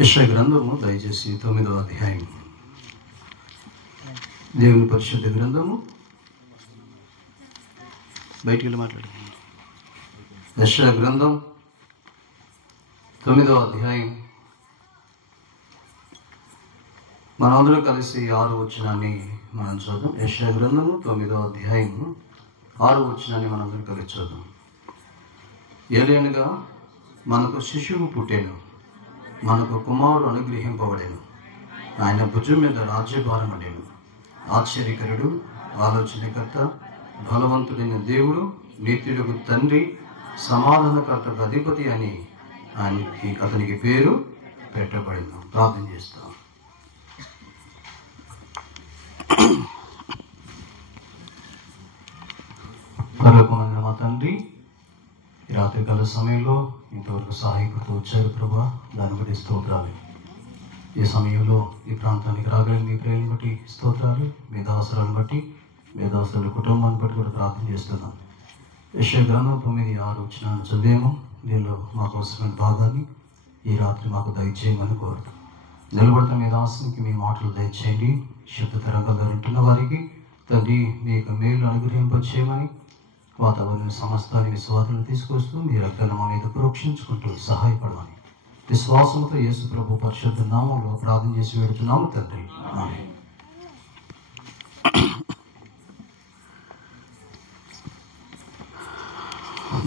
యెషయా గ్రంథము దయచేసి 9వ అధ్యాయం. దేవుని పరిశుద్ధ గ్రంథము. బయటికి వెళ్ళి మాట్లాడు. యెషయా గ్రంథం 9వ అధ్యాయం. మనందరూ కలిసి 6వ వచనాన్ని మనం చూద్దాం. యెషయా గ్రంథము 9వ అధ్యాయం 6వ వచనాన్ని మనందరూ కలిసి చూద్దాం. ఏలయనగా మనకు శిశువు పుట్టెను, మనకు కుమారుడు అనుగ్రహింపబడెను, ఆయన భుజం మీద రాజ్యభారం పడెను. ఆశ్చర్యకరుడు, ఆలోచనకర్త, బలవంతుడైన దేవుడు, నీతియుడగు తండ్రి, సమాధానకర్తకు అధిపతి అని అతనికి పేరు పెట్టబడింది. ప్రార్థన చేస్తాం. పరలోకమందున్న మా తండ్రి, ఈ రాత్రికాల సమయంలో ఇంతవరకు సహాయకుడితో వచ్చారు ప్రభా, దాన్ని బట్టి స్తోత్రాలు. ఈ సమయంలో ఈ ప్రాంతానికి రాగలిగిన మీ ప్రేమను బట్టి స్తోత్రాలు. మీ దాసరాలను బట్టి, మీ దాసరుల కుటుంబాన్ని బట్టి కూడా ప్రార్థన చేస్తున్నాం. యెషయా గ్రంథం 9:6 వచనాన్ని చదివాము. దీనిలో మాకు అవసరమైన భాగాన్ని ఈ రాత్రి మాకు దయచేయమని కోరుతాం. నిలబడుతున్న మీ దాసునికి మీ మాటలు దయచేయండి. శబ్ద తరంగాలు వింటున్న వారికి తండ్రి మీ యొక్క మేలు అనుగ్రహింపచేయమని, వాతావరణ సమస్తాన్ని విశ్వాసాలను తీసుకొస్తూ మీ రక్తాన్ని మా మీద ప్రోక్షించుకుంటూ సహాయపడమని విశ్వాసంతో యేసు ప్రభు పరిశుద్ధ నామంలో ప్రార్థన చేసి వేడుతున్నాము తండ్రి. ఆమేన్.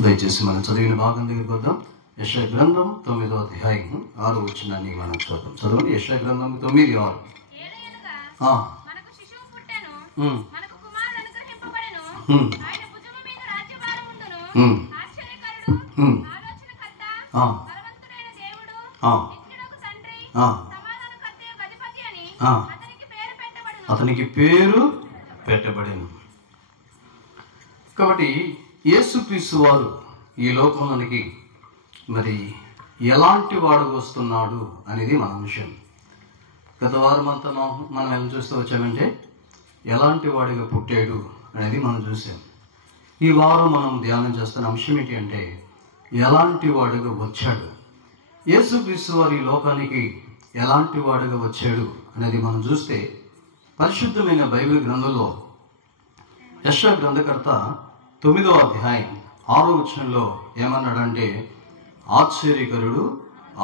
దయచేసి మనం చదివిన భాగం దగ్గరికి వద్దాం. యెషయా గ్రంథం 9వ అధ్యాయం 6వ వచనాన్ని మనం చూద్దాం. చదవండి. యెషయా గ్రంథం 9:6. అతనికి పేరు పెట్టబడెను. కాబట్టి యేసుక్రీస్తు వారు ఈ లోకంలోనికి మరి ఎలాంటి వాడు వస్తున్నాడు అనేది మన అంశం. గత వారం అంతా మనం ఎలా చూస్తూ వచ్చామంటే ఎలాంటి వాడిగా పుట్టాడు అనేది మనం చూసాం. ఈ వారం మనం ధ్యానం చేస్తున్న అంశం ఏంటి అంటే ఎలాంటి వాడుగా వచ్చాడు. యేసుక్రీస్తు వారు ఈ లోకానికి ఎలాంటి వాడుగా వచ్చాడు అనేది మనం చూస్తే పరిశుద్ధమైన బైబిల్ గ్రంథంలో యెషయా గ్రంథకర్త 9వ అధ్యాయం 6వ వచనంలో ఏమన్నాడంటే, ఆశ్చర్యకరుడు,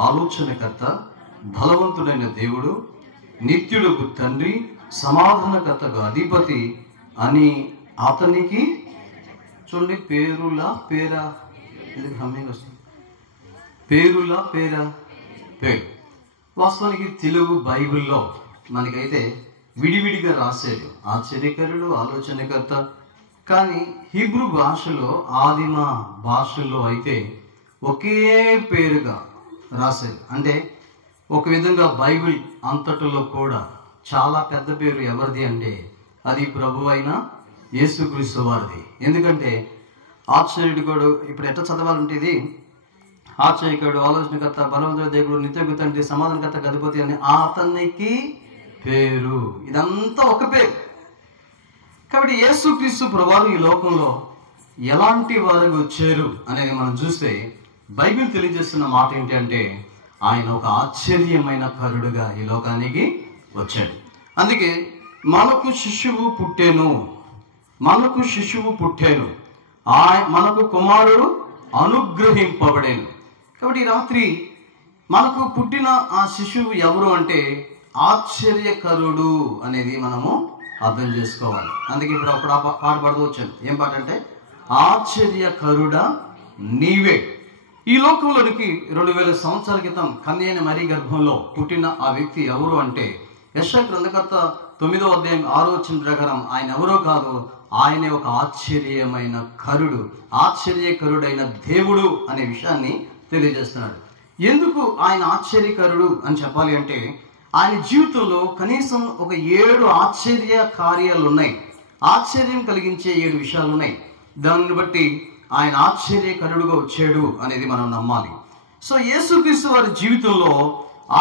ఆలోచనకర్త, బలవంతుడైన దేవుడు, నిత్యుడు తండ్రి, సమాధానకర్తకు అధిపతి అని అతనికి చూడండి. పేరులా పేరా పేరు వాస్తవానికి తెలుగు బైబిల్లో మనకైతే విడివిడిగా రాసేది ఆశ్చర్యకరుడు, ఆలోచనకర్త. కానీ హీబ్రూ భాషలో, ఆదిమ భాషల్లో అయితే ఒకే పేరుగా రాసేది. అంటే ఒక విధంగా బైబిల్ అంతటిలో కూడా చాలా పెద్ద పేరు ఎవరిది అంటే అది ప్రభు అయిన యేసుక్రీస్తు వారిది. ఎందుకంటే ఆశ్చర్యుడు ఇప్పుడు ఎట్లా చదవాలంటే ఇది ఆశ్చర్యకరుడు, ఆలోచనకర్త, బలవంతుడైన దేవుడు, నిత్యుడు తండ్రి, సమాధానకర్త అధిపతి అని అతనికి పేరు. ఇదంతా ఒక పేరు. కాబట్టి యేసుక్రీస్తు ప్రభువారు ఈ లోకంలో ఎలాంటి వారుగా వచ్చారు అనేది మనం చూస్తే బైబిల్ తెలియజేస్తున్న మాట ఏంటి అంటే ఆయన ఒక ఆశ్చర్యమైన కరుడుగా ఈ లోకానికి వచ్చాడు. అందుకే మనకు శిశువు పుట్టెను, మనకు మనకు కుమారుడు అనుగ్రహింపబడేను. కాబట్టి ఈ రాత్రి మనకు పుట్టిన ఆ శిశువు ఎవరు అంటే ఆశ్చర్యకరుడు అనేది మనము అర్థం చేసుకోవాలి. అందుకే ఇప్పుడు అప్పుడు ఆ పాట పాడుతూ వచ్చాను. ఏం పాట అంటే ఆశ్చర్యకరుడా నీవే. ఈ లోకంలోనికి 2000 సంవత్సరాల క్రితం కన్యైన మరీ గర్భంలో పుట్టిన ఆ వ్యక్తి ఎవరు అంటే యెషయా గ్రంథకర్త 9వ అధ్యాయం 6వ వచనం ప్రకారం ఆయన ఎవరో కాదు, ఆయనే ఒక ఆశ్చర్యమైన కరుడు, ఆశ్చర్యకరుడైన దేవుడు అనే విషయాన్ని తెలియజేస్తున్నాడు. ఎందుకు ఆయన ఆశ్చర్యకరుడు అని చెప్పాలి అంటే ఆయన జీవితంలో కనీసం ఒక 7 ఆశ్చర్య కార్యాలు ఉన్నాయి. ఆశ్చర్యం కలిగించే 7 విషయాలు ఉన్నాయి. దాన్ని బట్టి ఆయన ఆశ్చర్యకరుడుగా వచ్చాడు అనేది మనం నమ్మాలి. సో యేసుక్రీస్తు వారి జీవితంలో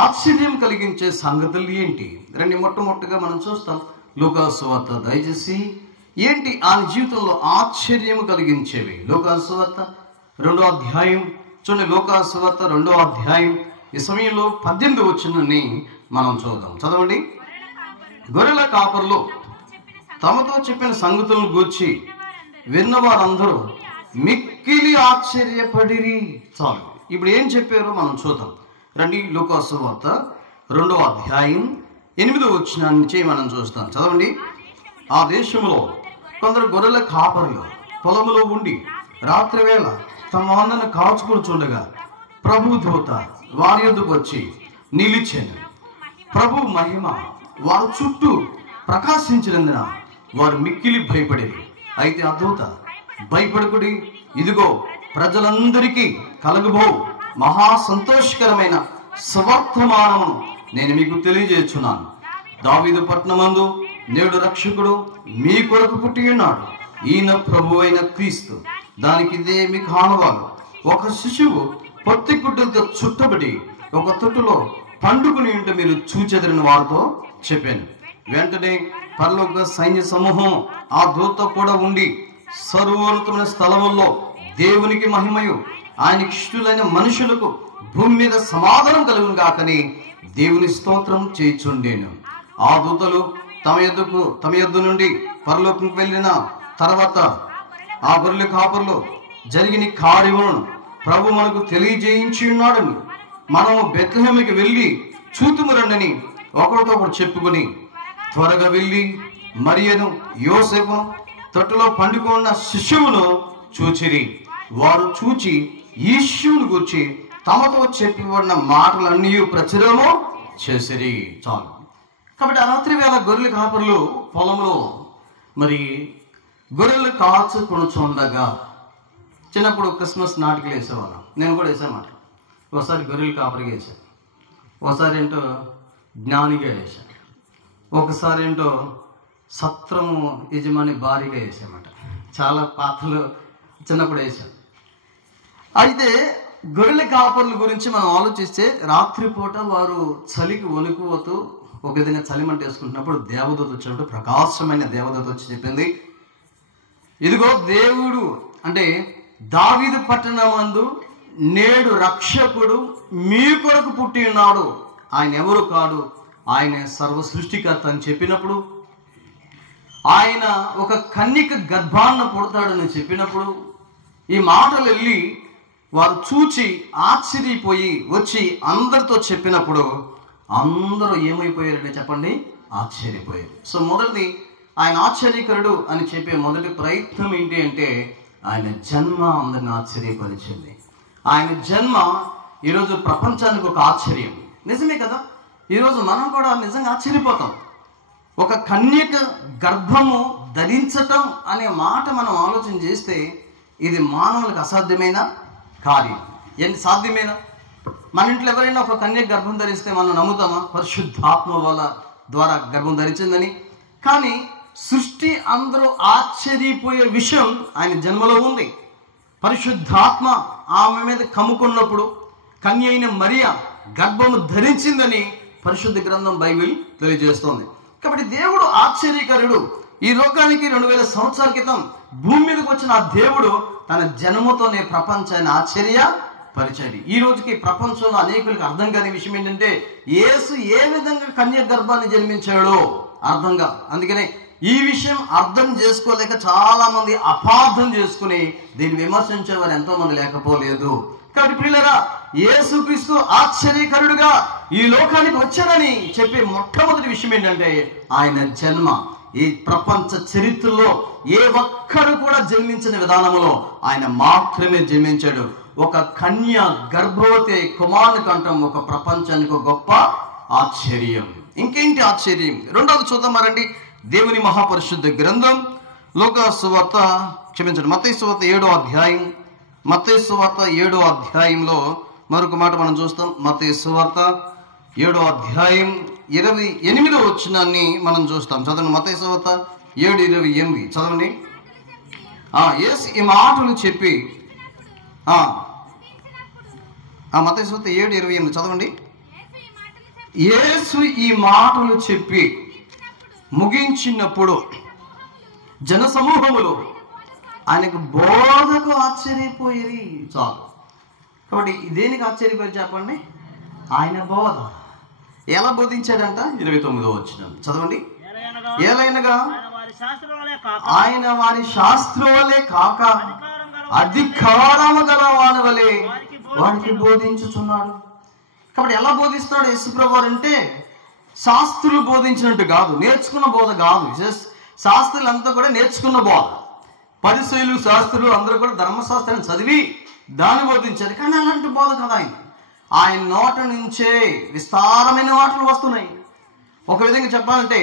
ఆశ్చర్యం కలిగించే సంగతులు ఏంటి? మొట్టమొదటిగా మనం చూస్తాం లూకా సువార్త. దయచేసి ఏంటి ఆయన జీవితంలో ఆశ్చర్యం కలిగించేవి? లూకా సువార్త 2వ అధ్యాయం చూడండి. లూకా సువార్త 2వ అధ్యాయం ఈ సమయంలో 18 వచనాన్ని మనం చూద్దాం. చదవండి. గొర్రెల కాపరులు తమతో చెప్పిన సంగతులను గూర్చి విన్నవారందరూ మిక్కిలి ఆశ్చర్యపడిరి. చాలు. ఇప్పుడు ఏం చెప్పారో మనం చూద్దాం రండి. లూకా సువార్త 2వ అధ్యాయం 8వ వచనం నుంచి మనం చూస్తాం. చదవండి. ఆ దేశంలో కొందరు గొర్రెల కాపరులు పొలములో ఉండి రాత్రి వేళ తమ మందను కాచుకొనుచుండగా ప్రభు దూత వారి యొద్దకు వచ్చి నిలిచెను. ప్రభు మహిమ వారి చుట్టూ ప్రకాశించినందున వారు మిక్కిలి భయపడేది. అయితే ఆ దూత, భయపడకుడి, ఇదిగో ప్రజలందరికీ కలుగబో మహా సంతోషకరమైన సువర్తమానమును నేను మీకు తెలియజేస్తున్నాను. దావీదు పట్టణమందు నేడు రక్షకుడు మీ కొరకు పుట్టి ఉన్నాడు. ఈయన ప్రభు అయిన క్రీస్తు. దానికి ఇదే మీ కానువాలు. ఒక శిశువు పొత్తి గుడ్డలతో చుట్టబడి ఒక తొట్టులో పండుకుని ఉంటే మీరు చూచెదరని వారితో చెప్పాను. వెంటనే పరలోక సైన్య సమూహం ఆ దూత కూడా ఉండి సర్వోన్నతమైన స్థలముల్లో దేవునికి మహిమయు ఆయనకి ఇష్టులైన మనుషులకు భూమి మీద సమాధానం కలుగును గాకని దేవుని స్తోత్రం చేయుచుండెను. ఆ దూతలు తమ యొద్ద నుండి పరలోకంకి వెళ్ళిన తర్వాత ఆ గొర్రెల కాపరులు జరిగిన కార్యములను ప్రభు మనకు తెలియజేయించి ఉన్నాడని, మనము బెత్లెహేముకి వెళ్ళి చూతుమురండని ఒకరితో ఒకరు చెప్పుకుని త్వరగా వెళ్ళి మరియను యోసేపును తొట్టులో పండుకున్న శిశువును చూచిరి. వారు చూచి ఈ శిశువును గూర్చి తమతో చెప్పబడిన మాటలన్నీ ప్రచురము చేసిరి. చాలు. కాబట్టి ఆ రాత్రి వేళ గొర్రెల కాపరులు పొలంలో మరి గొర్రెలు కాచుకొనుచుండగా, చిన్నప్పుడు క్రిస్మస్ నాటికలు వేసేవాళ్ళం. నేను కూడా వేసామాట. ఒకసారి గొర్రెల కాపరిగా వేసాను, ఒకసారి ఏంటో జ్ఞానిగా వేసాను, ఒకసారి ఏంటో సత్రము యజమాని భారీగా వేసామట. చాలా పాత్రలు చిన్నప్పుడు వేసాను. అయితే గొర్రెల కాపర్ల గురించి మనం ఆలోచిస్తే రాత్రిపూట వారు చలికి వణుకుపోతూ ఒక విధంగా చలిమంట వేసుకుంటున్నప్పుడు దేవదూత వచ్చినప్పుడు ప్రకాశమైన దేవదూత వచ్చి చెప్పింది, ఇదిగో దేవుడు అంటే దావీదు పట్టణమందు నేడు రక్షకుడు మీ కొరకు పుట్టి ఉన్నాడు. ఆయన ఎవరు కాడు, ఆయన సర్వ సృష్టికర్త అని చెప్పినప్పుడు, ఆయన ఒక కన్యక గర్భాన్న పుడతాడని చెప్పినప్పుడు, ఈ మాటలు వెళ్ళి వారు చూచి ఆశ్చర్యపోయి వచ్చి అందరితో చెప్పినప్పుడు అందరూ ఏమైపోయారంటే చెప్పండి, ఆశ్చర్యపోయారు. సో మొదటిది ఆయన ఆశ్చర్యకరుడు అని చెప్పే మొదటి ప్రయత్నం ఏంటి అంటే ఆయన జన్మ అందరిని ఆశ్చర్యపరిచింది. ఆయన జన్మ ఈరోజు ప్రపంచానికి ఒక ఆశ్చర్యం. నిజమే కదా, ఈరోజు మనం కూడా నిజంగా ఆశ్చర్యపోతాం. ఒక కన్యక గర్భము ధరించటం అనే మాట మనం ఆలోచన చేస్తే ఇది మానవులకు అసాధ్యమైన కార్యం. ఏంటి సాధ్యమేనా? మన ఇంట్లో ఎవరైనా ఒక కన్యక గర్భం ధరిస్తే మనం నమ్ముతామా? పరిశుద్ధాత్మ వల్ల ద్వారా గర్భం ధరించిందని. కానీ సృష్టి అందరూ ఆశ్చర్యపోయే విషయం ఆయన జన్మలో ఉంది. పరిశుద్ధాత్మ ఆమె మీద కమ్ముకున్నప్పుడు కన్య అయిన మరియా గర్భము ధరించిందని పరిశుద్ధ గ్రంథం బైబిల్ తెలియజేస్తోంది. కాబట్టి దేవుడు ఆశ్చర్యకరుడు. ఈ లోకానికి 2000 సంవత్సరాల క్రితం భూమి మీదకి వచ్చిన ఆ దేవుడు తన జన్మతోనే ప్రపంచాన్ని ఆశ్చర్యపరిచాడు. ఈ రోజుకి ప్రపంచంలో అనేకులకు అర్థం కాని విషయం ఏంటంటే యేసు ఏ విధంగా కన్య గర్భాన్ని జన్మించాడో అర్థం కాదు. అందుకనే ఈ విషయం అర్థం చేసుకోలేక చాలా మంది అపార్థం చేసుకుని దీన్ని విమర్శించేవారు ఎంతో మంది లేకపోలేదు. కాబట్టి ప్రియులారా, యేసుక్రీస్తు ఆశ్చర్యకరుడుగా ఈ లోకానికి వచ్చాడని చెప్పే మొట్టమొదటి విషయం ఏంటంటే ఆయన జన్మ. ఈ ప్రపంచ చరిత్రలో ఏ ఒక్కరు కూడా జన్మించిన విధానంలో ఆయన మాత్రమే జన్మించాడు. ఒక కన్య గర్భవతి కుమారుని కంటం ఒక ప్రపంచానికి ఒక గొప్ప ఆశ్చర్యం. ఇంకేంటి ఆశ్చర్యం? రెండవది చూద్దాం రండి. దేవుని మహాపరిశుద్ధ గ్రంథం మత్తయి సువార్త 7వ అధ్యాయం. మత్తయి సువార్త 7వ అధ్యాయంలో మరొక మాట మనం చూస్తాం. మత్తయి సువార్త 7వ అధ్యాయం 28వ వచనాన్ని మనం చూస్తాం. చదవండి. మత్తయి సువార్త 7:28 చదవండి. యేసు ఈ మాటలు చెప్పి మత్తయి సువార్త 7:28 చదవండి. యేసు ఈ మాటలు చెప్పి ముగించినప్పుడు జనసమూహములు ఆయనకు బోధకు ఆశ్చర్యపోయి చాలు. కాబట్టి దేనికి ఆశ్చర్యపోయి చెప్పండి? ఆయన బోధ. ఎలా బోధించాడంట? 29వ వచనం చదవండి. ఏలైనగా ఆయన వారి శాస్త్రం వలె కాక అధికారము గల వాని వలె వారికి బోధించుచున్నాడు. కాబట్టి ఎలా బోధిస్తాడు యేసుప్రభు అంటే శాస్త్రులు బోధించినట్టు కాదు, నేర్చుకున్న బోధ కాదు. శాస్త్రులు అంతా కూడా నేర్చుకున్న బోధ. పరిసయ్యులు శాస్త్రులు అందరూ కూడా ధర్మశాస్త్రాన్ని చదివి దాన్ని బోధించారు. కానీ అలాంటి బోధ కదా ఆయన నోట నుంచే విస్తారమైన మాటలు వస్తున్నాయి. ఒక విధంగా చెప్పాలంటే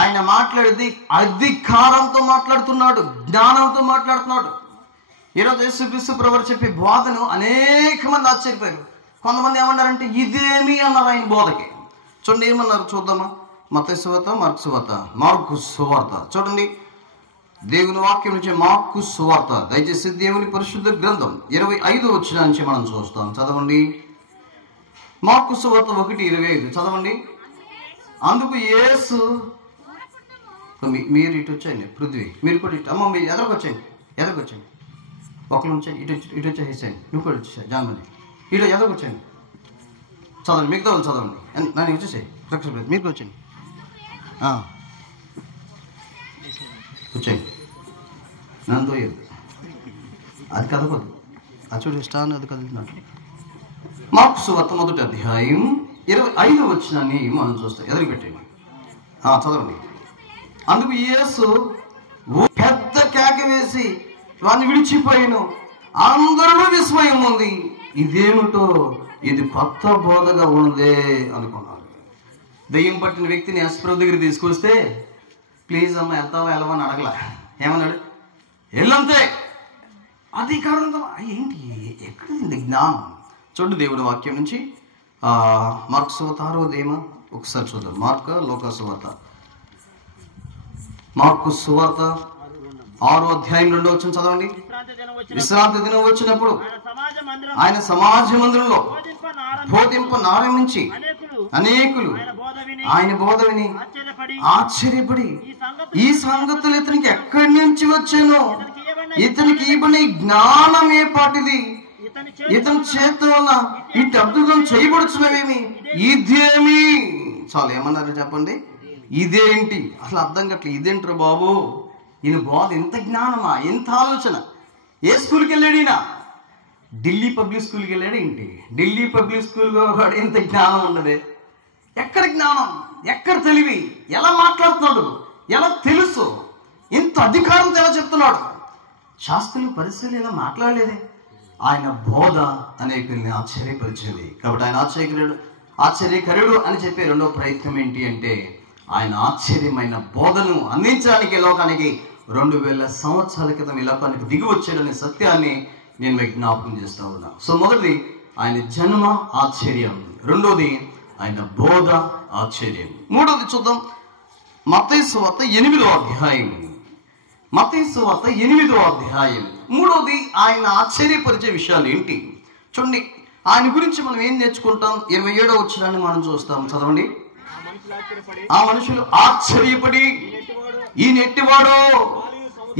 ఆయన మాట్లాడేది అధికారంతో మాట్లాడుతున్నాడు, జ్ఞానంతో మాట్లాడుతున్నాడు. ఈరోజు యేసుక్రీస్తు ప్రభువు చెప్పే బోధను అనేక మంది ఆశ్చర్యపోయారు. కొంతమంది ఏమన్నారంటే ఇదేమి అన్నారు ఆయన బోధకి. చూడండి ఏమన్నారు చూద్దామా. మత్తయి సువార్త, మార్కు సువార్త. మార్కు సువార్త చూడండి, దేవుని వాక్యం నుంచి మార్కు సువార్త. దయచేసి దేవుని పరిశుద్ధ గ్రంథం 25వ వచనం నుంచి మనం చూస్తాం. చదవండి. మార్కు సువార్త 1:25 చదవండి. అందుకు యేసు, మీరు ఇటు వచ్చేయండి. పృథ్వీ మీరు కూడా ఇటు, అమ్మ మీరు ఎదరికొచ్చేయండి. ఒకరు ఉంచండి, ఇటు వచ్చేసేయండి. నువ్వు కూడా వచ్చేసాయి జాన్మని ఇటు ఎదరికొచ్చేయండి. చదవండి, మిగతా వాళ్ళు చదవండి. నన్ను వచ్చేసాయి మీకు వచ్చేయండి, వచ్చేయండి. నన్ను తోయదు, అది కదపదు. అది చూడు ఇష్టాన్ని అది కదులుతున్నట్టు. మార్కు సువార్త 1వ అధ్యాయం 25వ వచనాన్ని మనం చూస్తాం. ఎదురు పెట్టండి, చదవండి. అందుకు యేసు పెద్ద కేక వేసి వాడిని విడిచిపోయాను. అందరూ విస్మయం ఉంది. ఇదేమిటో, ఇది కొత్త బోధగా ఉన్నదే అనుకున్నారు. దెయ్యం పట్టిన వ్యక్తిని యేసుప్రభు దగ్గర తీసుకొస్తే ప్లీజ్ అమ్మ వెళ్తావా వెళ్ళవని అడగల. ఏమన్నాడు? వెళ్ళంతే. అధికారంతో. ఏంటి, ఎక్కడింది జ్ఞానం? చూడండి దేవుడి వాక్యం నుంచి మార్కు సువార్త 6వ అధ్యాయం ఒకసారి చూద్దాం. లోకా సువార్త, మార్కు సువార్త 6వ అధ్యాయం 2వ వచనం చదవండి. విశ్రాంతి దినం వచ్చినప్పుడు ఆయన సమాజ మందిరంలో బోధింపనారంభించి అనేకులు ఆయన బోధ విని ఆశ్చర్యపడి ఈ సంగతులు ఇతనికి ఎక్కడి నుంచి వచ్చానో, ఇతనికి ఇవ్వని జ్ఞానం ఏ పాటిది, ఇతని చేతి వల్ల ఇటు అద్భుతం చేయబడుచున్నవేమి, ఇదేమి. చాలు, ఏమన్నారు చెప్పండి. ఇదేంటి అసలు అర్థం కావట్లేదు. ఇదేంటారు బాబు, ఈయన బోధ ఇంత జ్ఞానమా, ఇంత ఆలోచన. ఏ స్కూల్కి వెళ్ళాడు ఈయన? ఢిల్లీ పబ్లిక్ స్కూల్కి వెళ్ళాడు ఏంటి? ఢిల్లీ పబ్లిక్ స్కూల్ వాడు ఇంత జ్ఞానం ఉండదే. ఎక్కడ జ్ఞానం, ఎక్కడ తెలివి, ఎలా మాట్లాడుతున్నాడు, ఎలా తెలుసు, ఇంత అధికారంతో ఎలా చెప్తున్నాడు? శాస్త్రులు పరిస్థితులు ఇలా మాట్లాడలేదే. ఆయన బోధ అనేకుల్ని ఆశ్చర్యపరిచింది. కాబట్టి ఆయన ఆశ్చర్యకరుడు అని చెప్పే రెండో ప్రయత్నం ఏంటి అంటే ఆయన ఆశ్చర్యమైన బోధను అందించడానికి లోకానికి 2000 సంవత్సరాల క్రితం ఈ లోకానికి దిగి వచ్చాడనే సత్యాన్ని నేను మీకు జ్ఞాపకం చేస్తా ఉన్నా. సో మొదటిది ఆయన జన్మ ఆశ్చర్యం, రెండోది ఆయన బోధ ఆశ్చర్యం, మూడోది చూద్దాం మత్తయి సువార్త 8వ అధ్యాయం. మత్తయి సువార్త 8వ అధ్యాయం మూడోది ఆయన ఆశ్చర్యపరిచే విషయాలు ఏంటి చూడండి. ఆయన గురించి మనం ఏం నేర్చుకుంటాం? 27వ వచనాన్ని మనం చూస్తాం. చదవండి. ఆ మనుషులు ఆశ్చర్యపడి ఈ నెట్టివాడో,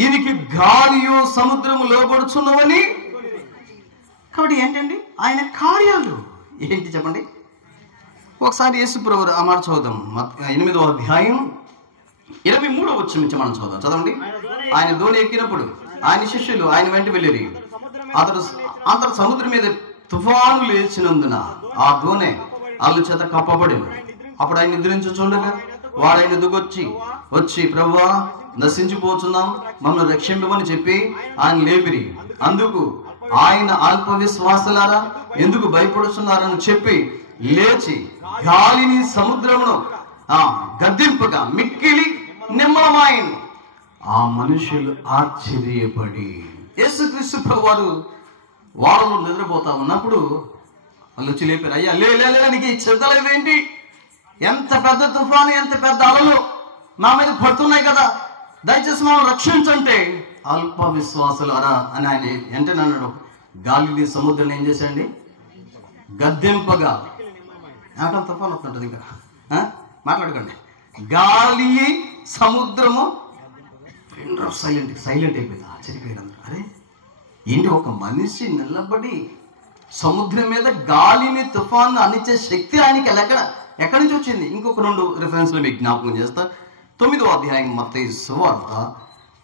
ఈయనకి గాలియు సముద్రము లోబడుచున్నవని. కాబట్టి ఏంటండి ఆయన కార్యాలు ఏంటి చెప్పండి. ఒకసారి యేసుప్రభు ఆ మాట చదువుదాం. 8వ అధ్యాయం 23వ వచనం నుంచి మనం చదువుదాం. చదవండి. ఆయన దోణి ఎక్కినప్పుడు ఆయన శిష్యులు ఆయన వెంట వెళ్ళిరి. అతడు సముద్రం మీద తుఫాను లేచినందున ఆ దోణి అల్లు చేత కప్పబడింది. అప్పుడు ఆయన నిద్రించుచుండగా వాడు ఆయన వచ్చి ప్రభువా నశించిపోతున్నాం, మమ్మల్ని రక్షింపమని చెప్పి ఆయన లేపిరి. అందుకు ఆయన అల్ప విశ్వాసులారా ఎందుకు భయపడుతున్నారని చెప్పి లేచి గాలిని సముద్రమును గద్దింపగా మిక్కిలి నిమ్మలమాయను. ఆ మనుషులు ఆశ్చర్యపడి యేసుక్రీస్తు ప్రభువారు వారంలో నిద్రపోతా ఉన్నప్పుడు వాళ్ళు వచ్చి లేపారు. అయ్యా నీకు చెద్దలేదేంటి? ఎంత పెద్ద తుఫాను, ఎంత పెద్ద అలలు మా మీద పడుతున్నాయి కదా, దయచేసి మమ్మల్ని రక్షించంటే అల్ప విశ్వాసులారా అని ఆయన వెంటనే అన్నాడు. గాలిని సముద్రం ఏం చేశాండి? గద్దెంపగా. వెనకాల తుఫాను వస్తుంటుంది, ఇంకా మాట్లాడకండి. గాలి సముద్రము సైలెంట్ అయిపోయింది. ఆశ్చర్యపోయారు అందరూ. అరే ఏంటి, ఒక మనిషి నిలబడి సముద్రం మీద గాలిని తుఫాను అణిచే శక్తి ఆయనకి ఎక్కడి నుంచి వచ్చింది? ఇంకొక 2 రిఫరెన్స్లు మీకు జ్ఞాపకం చేస్తా. 9వ అధ్యాయం మత్తయి సువార్త,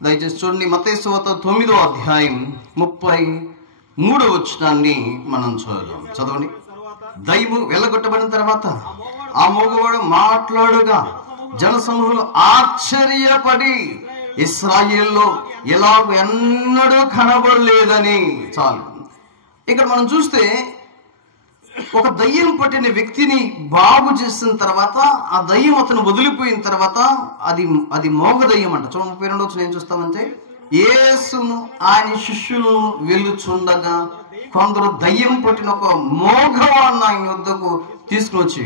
దయచేసి చూడండి. మత్తయి సువార్త 9వ అధ్యాయం 33వ వచనాన్ని మనం చదవండి. దయ్యము వెళ్ళగొట్టబడిన తర్వాత ఆ మోగవాడు మాట్లాడుగా జనసమూహంలో ఆశ్చర్యపడి ఇశ్రాయేల్లో ఎలాగ ఎన్నడూ కనబడలేదని. చాలు. ఇక్కడ మనం చూస్తే ఒక దయ్యం పట్టిన వ్యక్తిని బాగు చేసిన తర్వాత ఆ దయ్యం అతను వదిలిపోయిన తర్వాత అది మోగ దయ్యం అంట. చూడండి 32వ వచనం ఏం చూస్తామంటే, యేసును ఆయన శిష్యులను వెళ్ళుచుండగా కొందరు దయ్యం పట్టిన ఒక మోగవాడిని ఆయన వద్దకు తీసుకుని వచ్చి,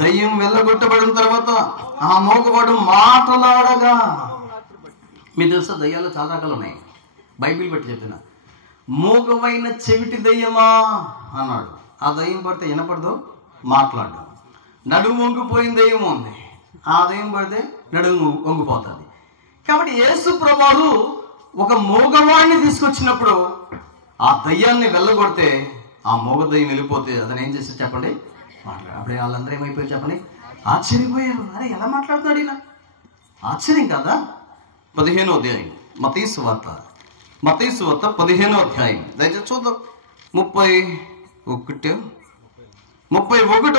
దయ్యం వెళ్ళగొట్టబడిన తర్వాత ఆ మోగవాడు మాట్లాడగా. మీకు తెలుసా దయ్యాలు చాలా రకాలు ఉన్నాయి. బైబిల్ బట్టి చెప్తున్నా. మోగవైన చెవిటి దయ్యమా అన్నాడు. ఆ దయ్యం పడితే వినపడదు, మాట్లాడు. నడుము వంగిపోయిన దయ్యం ఉంది, ఆ దయ్యం పడితే నడుము వంగిపోతుంది. కాబట్టి యేసు ప్రభువు ఒక మోగవాడిని తీసుకొచ్చినప్పుడు ఆ దయ్యాన్ని వెళ్ళగొడితే ఆ మోగ దయ్యం వెళ్ళిపోతే అతను ఏం చేస్తే చెప్పండి, మాట్లాడు. అప్పుడే వాళ్ళందరూ ఏమైపోయారు చెప్పండి, ఆశ్చర్యపోయారు. అరే ఎలా మాట్లాడుతున్నాడు ఈయన? ఆశ్చర్యం కదా. 15వ అధ్యాయం మత్తయి సువార్త 15వ అధ్యాయం దయచేసి చూద్దాం. 31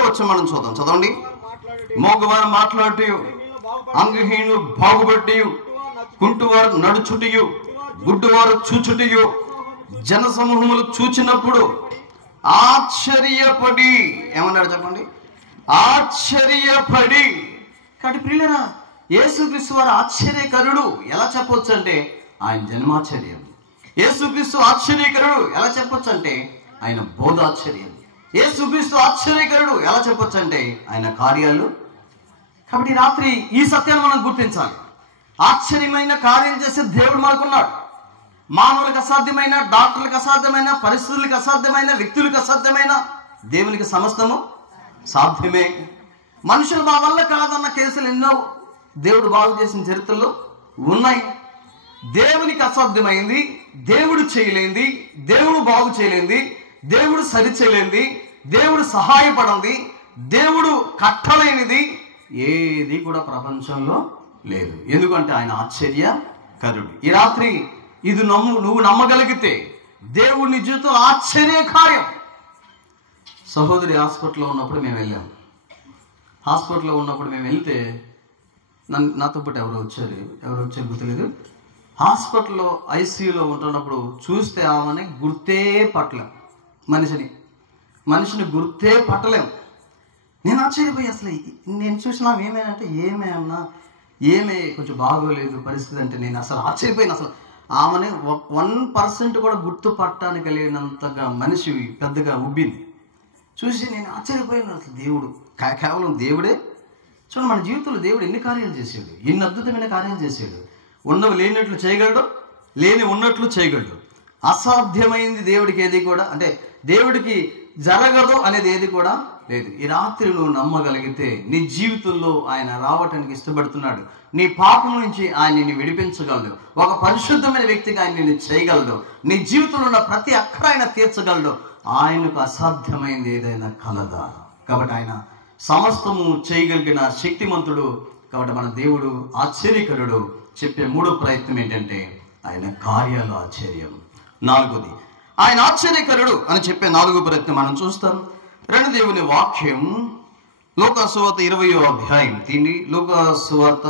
వచ్చి మనం చూద్దాం. చదవండి. మోగవారు మాట్లాడుటయు, అంగహీనులు బాగుపడ్డయు, కుంటువారు నడుచుటయు, గుడ్డువారు చూచుటయు జన సమూహములు చూచినప్పుడు ఆశ్చర్యపడి. ఏమన్నాడు చెప్పండి? ఆశ్చర్యపడి. కాబట్టి ప్రియులరా, యేసుక్రీస్తు వారు ఆశ్చర్యకరుడు ఎలా చెప్పొచ్చు అంటే ఆయన జన్మాశ్చర్యం. యేసుక్రీస్తు ఆశ్చర్యకరుడు ఎలా చెప్పొచ్చు అంటే ఆయన బోధాశ్చర్యం. యేసుక్రీస్తు ఆశ్చర్యకరుడు ఎలా చెప్పొచ్చు అంటే ఆయన కార్యాలు. కాబట్టి రాత్రి ఈ సత్యాన్ని మనం గుర్తించాలి. ఆశ్చర్యమైన కార్యం చేసే దేవుడు మనకున్నాడు. మానవులకు అసాధ్యమైన, డాక్టర్లకు అసాధ్యమైన, పరిస్థితులకు అసాధ్యమైన, వ్యక్తులకు అసాధ్యమైన, దేవునికి సమస్తము సాధ్యమే. మనుషులు మా వల్ల కాదన్న కేసులు ఎన్నో దేవుడు బాగు చేసిన చరిత్రలు ఉన్నాయి. దేవునికి అసాధ్యమైంది, దేవుడు చేయలేంది, దేవుడు బాగు చేయలేంది, దేవుడు సరిచేయలేంది, దేవుడు సహాయపడింది, దేవుడు కట్టలేనిది ఏది కూడా ప్రపంచంలో లేదు. ఎందుకంటే ఆయన ఆశ్చర్యకరుడు. ఈ రాత్రి ఇది నువ్వు నమ్మగలిగితే దేవుడు నీ జీవితంలో ఆశ్చర్యకార్యం. సహోదరి హాస్పిటల్లో ఉన్నప్పుడు మేము వెళ్ళాం. హాస్పిటల్లో ఉన్నప్పుడు మేము వెళ్తే నాతో పాటు ఎవరో వచ్చారు గుర్తులేదు. హాస్పిటల్లో ఐసీయూలో ఉంటున్నప్పుడు చూస్తే ఆమెని గుర్తే పట్టలేం. మనిషిని గుర్తే పట్టలేం. నేను ఆశ్చర్యపోయి అసలు నేను చూసినా ఏమే కొంచెం బాగోలేదు పరిస్థితి అంటే నేను అసలు ఆశ్చర్యపోయిన. అసలు ఆమెని 1% కూడా గుర్తుపట్టడానికి కలిగినంతగా మనిషి పెద్దగా ఉబ్బింది. చూసి నేను ఆశ్చర్యపోయాను. అసలు దేవుడు కేవలం దేవుడే. చూడండి, మన జీవితంలో దేవుడు ఎన్ని కార్యాలు చేశాడు, ఎన్ని అద్భుతమైన కార్యాలు చేశాడు. ఉన్నవి లేనట్లు చేయగలడు, లేని ఉన్నట్లు చేయగలడు. అసాధ్యమైంది దేవుడికి ఏది కూడా, అంటే దేవుడికి జరగదు అనేది ఏది కూడా లేదు. ఈ రాత్రి నువ్వు నమ్మగలిగితే నీ జీవితంలో ఆయన రావటానికి ఇష్టపడుతున్నాడు. నీ పాపం నుంచి ఆయన నిన్ను విడిపించగలడు. ఒక పరిశుద్ధమైన వ్యక్తిగా ఆయన నిన్ను చేయగలడు. నీ జీవితంలో ఉన్న ప్రతి అక్కర ఆయన తీర్చగలడు. ఆయనకు అసాధ్యమైంది ఏదైనా కలదా? కాబట్టి ఆయన సమస్తము చేయగలిగిన శక్తిమంతుడు. కాబట్టి మన దేవుడు ఆశ్చర్యకరుడు. చెప్పే 3వ ప్రయత్నం ఏంటంటే ఆయన కార్యాలు ఆశ్చర్యం. 4వది ఆయన ఆశ్చర్యకరుడు అని చెప్పే 4వ ప్రయత్నం మనం చూస్తాం. రెండు దేవుని వాక్యం లూకా సువార్త 20వ అధ్యాయం. లూకా సువార్త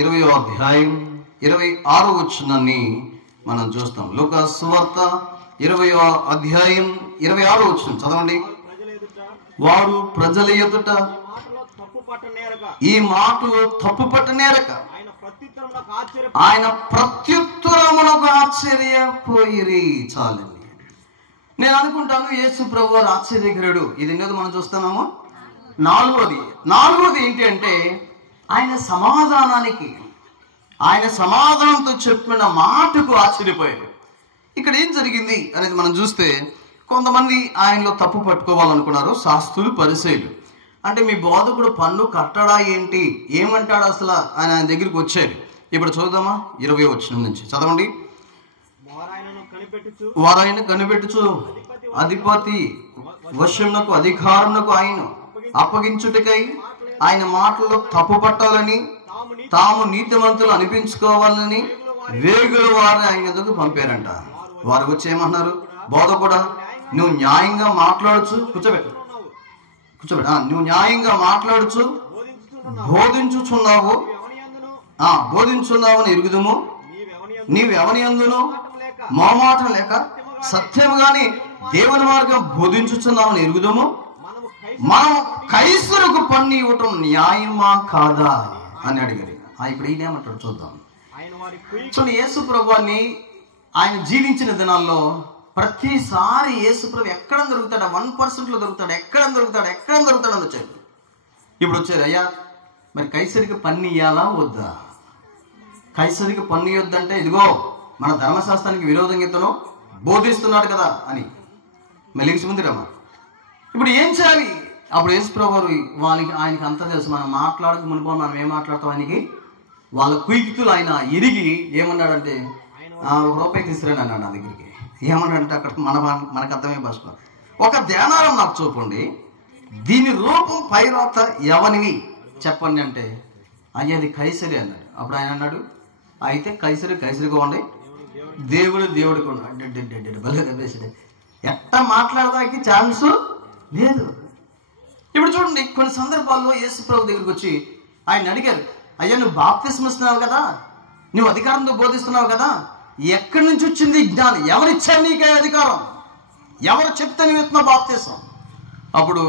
20వ అధ్యాయం 26వ వచనాన్ని మనం చూస్తాం. లూకా సువార్త 20వ అధ్యాయం 26వ వచనం చదవండి. వారు ప్రజల ఎదుట ఈ మాటలో తప్పు పట్టనేరక ఆయన ప్రత్యుత్తరములకు ఆశ్చర్యపోయిరి. చాలండి. నేను అనుకుంటాను యేసు ప్రభువు వారు ఆశ్చర్యకరుడు. ఇది ఎన్నోది మనం చూస్తున్నాము. 4వది ఏంటి అంటే ఆయన సమాధానంతో చెప్పిన మాటకు ఆశ్చర్యపోయారు. ఇక్కడ ఏం జరిగింది అనేది మనం చూస్తే కొంతమంది ఆయనలో తప్పు పట్టుకోవాలనుకున్నారు. శాస్త్రులు, పరిసయ్యులు. అంటే మీ బోధకుడు పన్ను కట్టడా ఏంటి, ఏమంటాడు అసలు ఆయన దగ్గరికి వచ్చారు. ఇప్పుడు చూద్దామా 20వ వచనం నుంచి చదవండి. కనిపెట్టుచు అధిపతి వశమునకు అధికారమునకు ఆయన అప్పగించుటకై ఆయన మాటల్లో తప్పు పట్టాలని తాము నీతిమంతులు అనిపించుకోవాలని వేగుల వారిని ఆయన ఎదుగు పంపారంట. వారు వచ్చి ఏమన్నారు? బోధకుడా, నువ్వు న్యాయంగా మాట్లాడుచు నువ్వు న్యాయంగా మాట్లాడుచు బోధించుచున్నావు అని ఎరుగుదుము. నీవెవని అందును మోమాటం లేక సత్యముగాని దేవుని మార్గం బోధించుచున్నావని ఎరుగుదుము. మనం కైసరుకు పన్ను ఇవ్వటం న్యాయమా కాదా అని అడిగారు. ఇప్పుడు ఈయనేమంటాడు చూద్దాం. యేసు ప్రభుని ఆయన జీవించిన దినాల్లో ప్రతిసారి యేసు ప్రభు ఎక్కడ దొరుకుతాడా, 1% దొరుకుతాడు, ఎక్కడ దొరుకుతాడని వచ్చాడు. ఇప్పుడు వచ్చారు, అయ్యా మరి కైసరికి పన్ను ఇయ్యాలా వద్దా? కైసరికి పన్ను ఇవ్వద్దంటే ఇదిగో మన ధర్మశాస్త్రానికి విరోధంగా ఇతను బోధిస్తున్నాడు కదా అని మెలిగిసిముందిరమ్మా. ఇప్పుడు ఏం చేయాలి? అప్పుడు యేసు ప్రభు ఆయనకి అంతా తెలుసు. మనం మాట్లాడక మునుపు మనం ఏం మాట్లాడతాం ఆయనకి వాళ్ళ కుయుక్తులు ఆయన ఎరిగి ఏమన్నాడంటే ₹1 తీసుకురండి అన్నాడు నా దగ్గరికి. ఏమన్నాడంటే అక్కడ మనకు అర్థమే భాషలో, ఒక ధ్యానారం నాకు చూపండి, దీని రూపం పైరాత ఎవనివి చెప్పండి అంటే, అయ్యది కైసరి అన్నాడు. అప్పుడు ఆయన అన్నాడు, అయితే కైసరికి ఉండి దేవుడికి ఉండి భలే చెప్పేసాడు. ఎట్లా మాట్లాడడానికి ఛాన్స్ లేదు. ఇప్పుడు చూడండి, కొన్ని సందర్భాల్లో యేసు ప్రభు దగ్గరికి వచ్చి ఆయన అడిగారు, అయ్యా నువ్వు బాప్తిస్మం ఇస్తున్నావు కదా, నువ్వు అధికారంతో బోధిస్తున్నావు కదా, ఎక్కడి నుంచి వచ్చింది జ్ఞానం? ఎవరిచ్చారు నీకే అధికారం? ఎవరు చెప్తే నువ్వు ఇస్తున్నావు బాప్తిస్మం? అప్పుడు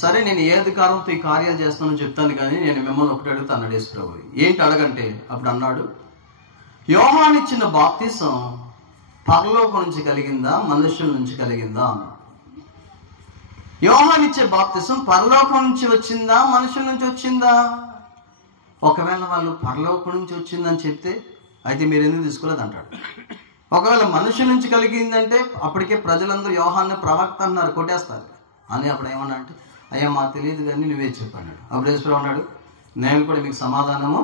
సరే నేను ఏ అధికారంతో ఈ కార్యాలు చేస్తానని చెప్తాను, కానీ నేను మిమ్మల్ని ఒకటి అడుగుతా అన్నాడు యేసు ప్రభు. ఏంటి అడగంటే, అప్పుడు అన్నాడు, యోహాను ఇచ్చిన బాప్తిస్మం పరలోకం నుంచి కలిగిందా మనుష్యుల నుంచి కలిగిందా అన్నాడు. యోహాను ఇచ్చే బాప్తిస్మం పరలోకం నుంచి వచ్చిందా మనుషుల నుంచి వచ్చిందా? ఒకవేళ వాళ్ళు పరలోకం నుంచి వచ్చిందని చెప్తే అయితే మీరు ఎందుకు తీసుకోలేదు అంటాడు. ఒకవేళ మనుషుల నుంచి కలిగిందంటే అప్పటికే ప్రజలందరూ యోహాన్ని ప్రవక్త అన్నారు, కొట్టేస్తారు అని. అప్పుడు ఏమన్నా అంటే, అయ్యా మాకు తెలియదు కానీ నువ్వే చెప్పన్నాడు. అప్పుడు యేసు ప్రభు అన్నాడు, నేను కూడా మీకు సమాధానము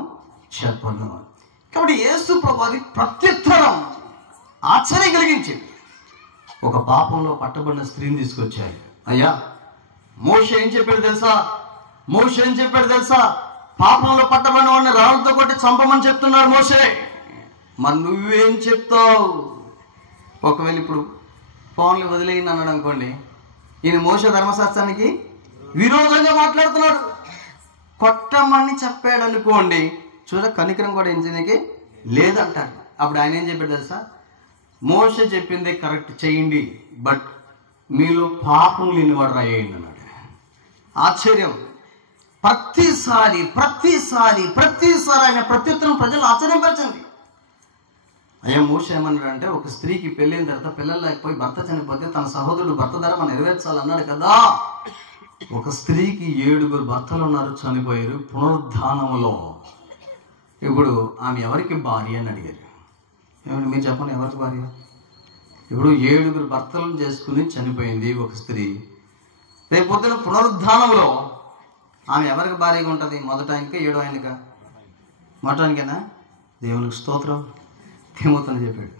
చెప్పను. కాబట్టి యేసు ప్రభు అది ప్రత్యుత్తరం ఆశ్చర్యం కలిగించింది. ఒక పాపంలో పట్టబడిన స్త్రీని తీసుకొచ్చారు. అయ్యా మోషే ఏం చెప్పాడు తెలుసా? పాపంలో పట్టబడిన వాడిని రాళ్ళతో కొట్టి చంపమని చెప్తున్నాడు మోషే. మరి నువ్వేం చెప్తావు? ఒకవేళ ఇప్పుడు ఫోన్లు వదిలేయండి అన్నాడు అనుకోండి, ఈయన మోషే ధర్మశాస్త్రానికి విరోధంగా మాట్లాడుతున్నాడు. కొట్టమని చెప్పాడు అనుకోండి, చూడ కనికరం కూడా ఇంజనీకి లేదంటాడు. అప్పుడు ఆయన ఏం చెప్పాడు తెలుసా? మోషే చెప్పింది కరెక్ట్ చేయండి, బట్ మీలో పాపం లేనివాడు రాయండి అన్నాడు. ఆశ్చర్యం. ప్రతిసారి ఆయన ప్రత్యుత్తరం ప్రజలు ఆశ్చర్యపరచండి. అయ్యా మోషే ఏమన్నాడంటే, ఒక స్త్రీకి పెళ్ళైన తర్వాత పిల్లలు లేకపోయి భర్త చనిపోతే తన సహోదరుడు భర్త ధర్మ నెరవేర్చాలన్నాడు కదా. ఒక స్త్రీకి 7 భర్తలు ఉన్నారు, చనిపోయారు. పునరుద్ధానంలో ఇప్పుడు ఆమె ఎవరికి భార్య అని అడిగారు. ఏమంటే మీరు చెప్పండి, ఎవరికి భార్య? ఇప్పుడు 7 భర్తలను చేసుకుని చనిపోయింది ఒక స్త్రీ. రేపు పొద్దున పునరుద్ధానంలో ఆమె ఎవరికి భార్యగా ఉంటుంది? మొదట ఆయనక 7వ ఆయనక? మొదటానికేనా? దేవునికి స్తోత్రం. ఏమవుతుందని చెప్పాడు.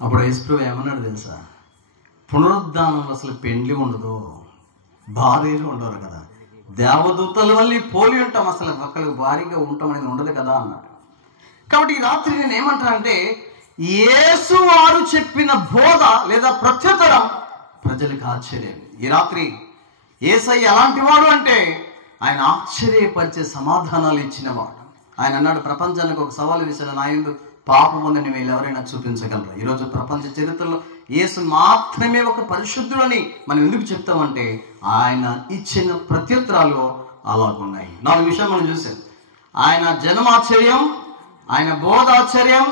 అప్పుడు యేసు ప్రభు ఏమన్నాడు తెలుసా? పునరుద్ధానంలో అసలు పెండ్లి ఉండదు, భార్యలు ఉండరు కదా, దేవదూతల వల్ల పోలి ఉంటాం, అసలు ఒకరికి భారీగా ఉంటాం అనేది ఉండదు కదా అన్నాడు. కాబట్టి ఈ రాత్రి నేను ఏమంటానంటే, యేసు వారు చెప్పిన బోధ లేదా ప్రత్యుత్తరం ప్రజలకు ఆశ్చర్యం. ఈ రాత్రి యేసయ్య ఎలాంటి వాడు అంటే, ఆయన ఆశ్చర్యపరిచే సమాధానాలు ఇచ్చినవాడు. ఆయన అన్నాడు, ప్రపంచానికి ఒక సవాలు విషయాలు, నా యందు పాపం ఉందని వీళ్ళు ఎవరైనా చూపించగలరా? ఈరోజు ప్రపంచ చరిత్రలో యేసు మాత్రమే ఒక పరిశుద్ధుడని మనం ఎందుకు చెప్తామంటే, ఆయన ఇచ్చిన ప్రత్యుత్తరాలు అలాగున్నాయి. 4 విషయాలు మనం చూసాం. ఆయన జన్మాశ్చర్యం, ఆయన బోధ ఆశ్చర్యం,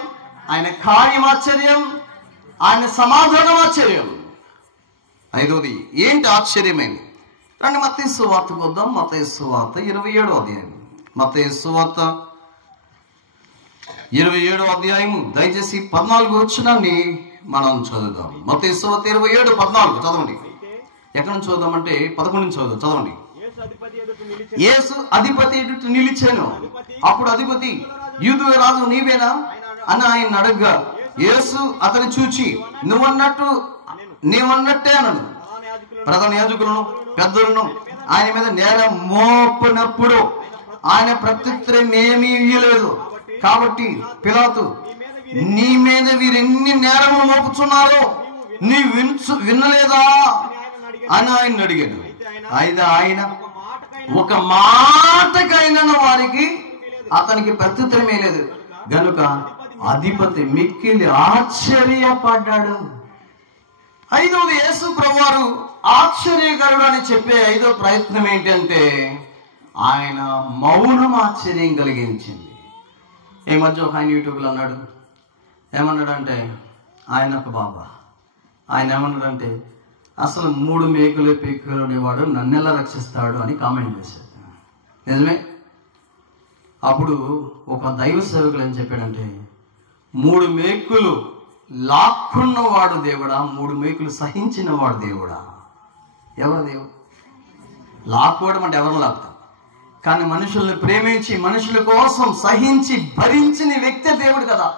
ఆయన కార్యం ఆశ్చర్యం, ఆయన సమాధానం ఆశ్చర్యం. 5వది ఏంటి ఆశ్చర్యమైంది? రండి మత్తయి సువార్తకు వద్దాం. మత్తయి సువార్త 27వ అధ్యాయం. మత్తయి సువార్త 27వ అధ్యాయము దయచేసి 14వ వచనాన్ని మనం చదువుదాం. మత్తయి సువార్త 27:14 చదవండి. ఎక్కడ నుంచి చదువుదామంటే 11 నుంచి చదవండి. యేసు అధిపతి ఎదుట నిలిచాను. అప్పుడు అధిపతి, యూదుల రాజు నీవేనా అని ఆయన అడగగా, యేసు అతని చూచి నీవన్నట్టే అనను. ప్రధాన యాజకులను పెద్దలను ఆయన మీద నేరం మోపినప్పుడు ఆయన ప్రత్యుత్తరం ఏమీ ఇయ్యలేదు. కాబట్టి పిలాతు, నీ మీద వీరెన్ని నేరములు మోపుచున్నారో నీ వినలేదా అని ఆయన అడిగాడు. అయితే ఆయన ఒక మాటకైనా వారికి అతనికి ప్రత్యుత్తరమే లేదు గనుక అధిపతి మిక్కిలి ఆశ్చర్యపడ్డాడు. ఐదవది, యేసు ప్రభువారు ఆశ్చర్యకరుడు అని చెప్పే ఐదో ప్రయత్నం ఏంటంటే ఆయన మౌనం ఆశ్చర్యం కలిగించింది. ఈ మధ్య ఒక ఆయన యూట్యూబ్లో అన్నాడు, ఏమన్నాడంటే ఆయన ఒక బాబా, ఆయన ఏమన్నాడంటే అసలు 3 మేకులు పీకులునేవాడు నన్నెలా రక్షిస్తాడు అని కామెంట్ చేశాడు. నిజమే. అప్పుడు ఒక దైవ సేవకులు ఏం చెప్పాడంటే 3 మేకులు లాక్కున్నవాడు దేవుడా, 3 మేకులు సహించిన వాడు దేవుడా. ఎవరు దేవుడు? లాక్కోవడం అంటే ఎవరు లాక్తాం, కానీ మనుషుల్ని ప్రేమించి మనుషుల కోసం సహించి భరించిన వ్యక్తే దేవుడు కదా.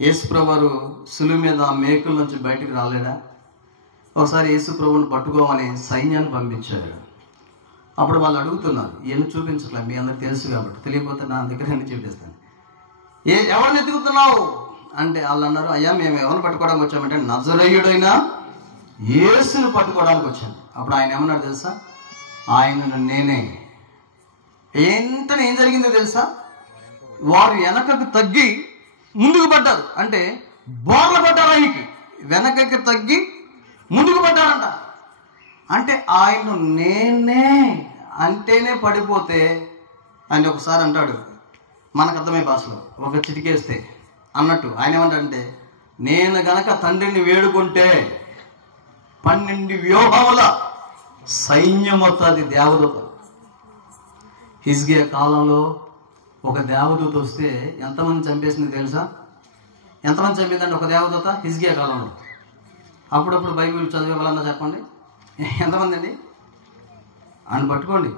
యేసుప్రభువారు సులువు మీద ఆ మేకుల నుంచి బయటకు రాలేదా? ఒకసారి యేసుప్రభుని పట్టుకోమని సైన్యాన్ని పంపించాడు. అప్పుడు వాళ్ళు అడుగుతున్నారు, ఏం చూపించట్లే, మీ అందరికి తెలుసు కాబట్టి, తెలియకపోతే నా దగ్గర నేను చూపిస్తాను. ఎవరిని ఎదుగుతున్నావు అంటే వాళ్ళు అన్నారు, అయ్యా మేము ఎవరిని పట్టుకోవడానికి వచ్చామంటే నజరేయుడైన యేసుని పట్టుకోవడానికి వచ్చాను. అప్పుడు ఆయన ఏమన్నాడు తెలుసా? ఆయనను నేనే. ఏంటని ఏం జరిగిందో తెలుసా? వారు వెనకకు తగ్గి ముందుకు పడ్డారు. అంటే బోర్ల పడ్డారు, ఆయనకి వెనకకి తగ్గి ముందుకు పడ్డారంట. అంటే ఆయన నేనే అంటేనే పడిపోతే ఆయన ఒకసారి అంటాడు మనకు అర్థమయ్యే భాషలో, ఒక చిటికేస్తే అన్నట్టు ఆయన ఏమంటాడంటే, నేను గనక తండ్రిని వేడుకుంటే 12 వ్యూహముల సైన్యం అవుతుంది దేవదూత. హిజ్కియా కాలంలో ఒక దేవదూత వస్తే ఎంతమంది చంపేసింది తెలుసా? ఎంతమంది చంపిందంటే ఒక దేవదూత హిజ్కియా కాలంలో. అప్పుడప్పుడు బైబిల్ చదివే వాళ్ళన్నా చెప్పండి, ఎంతమంది అండి అని పట్టుకోండి.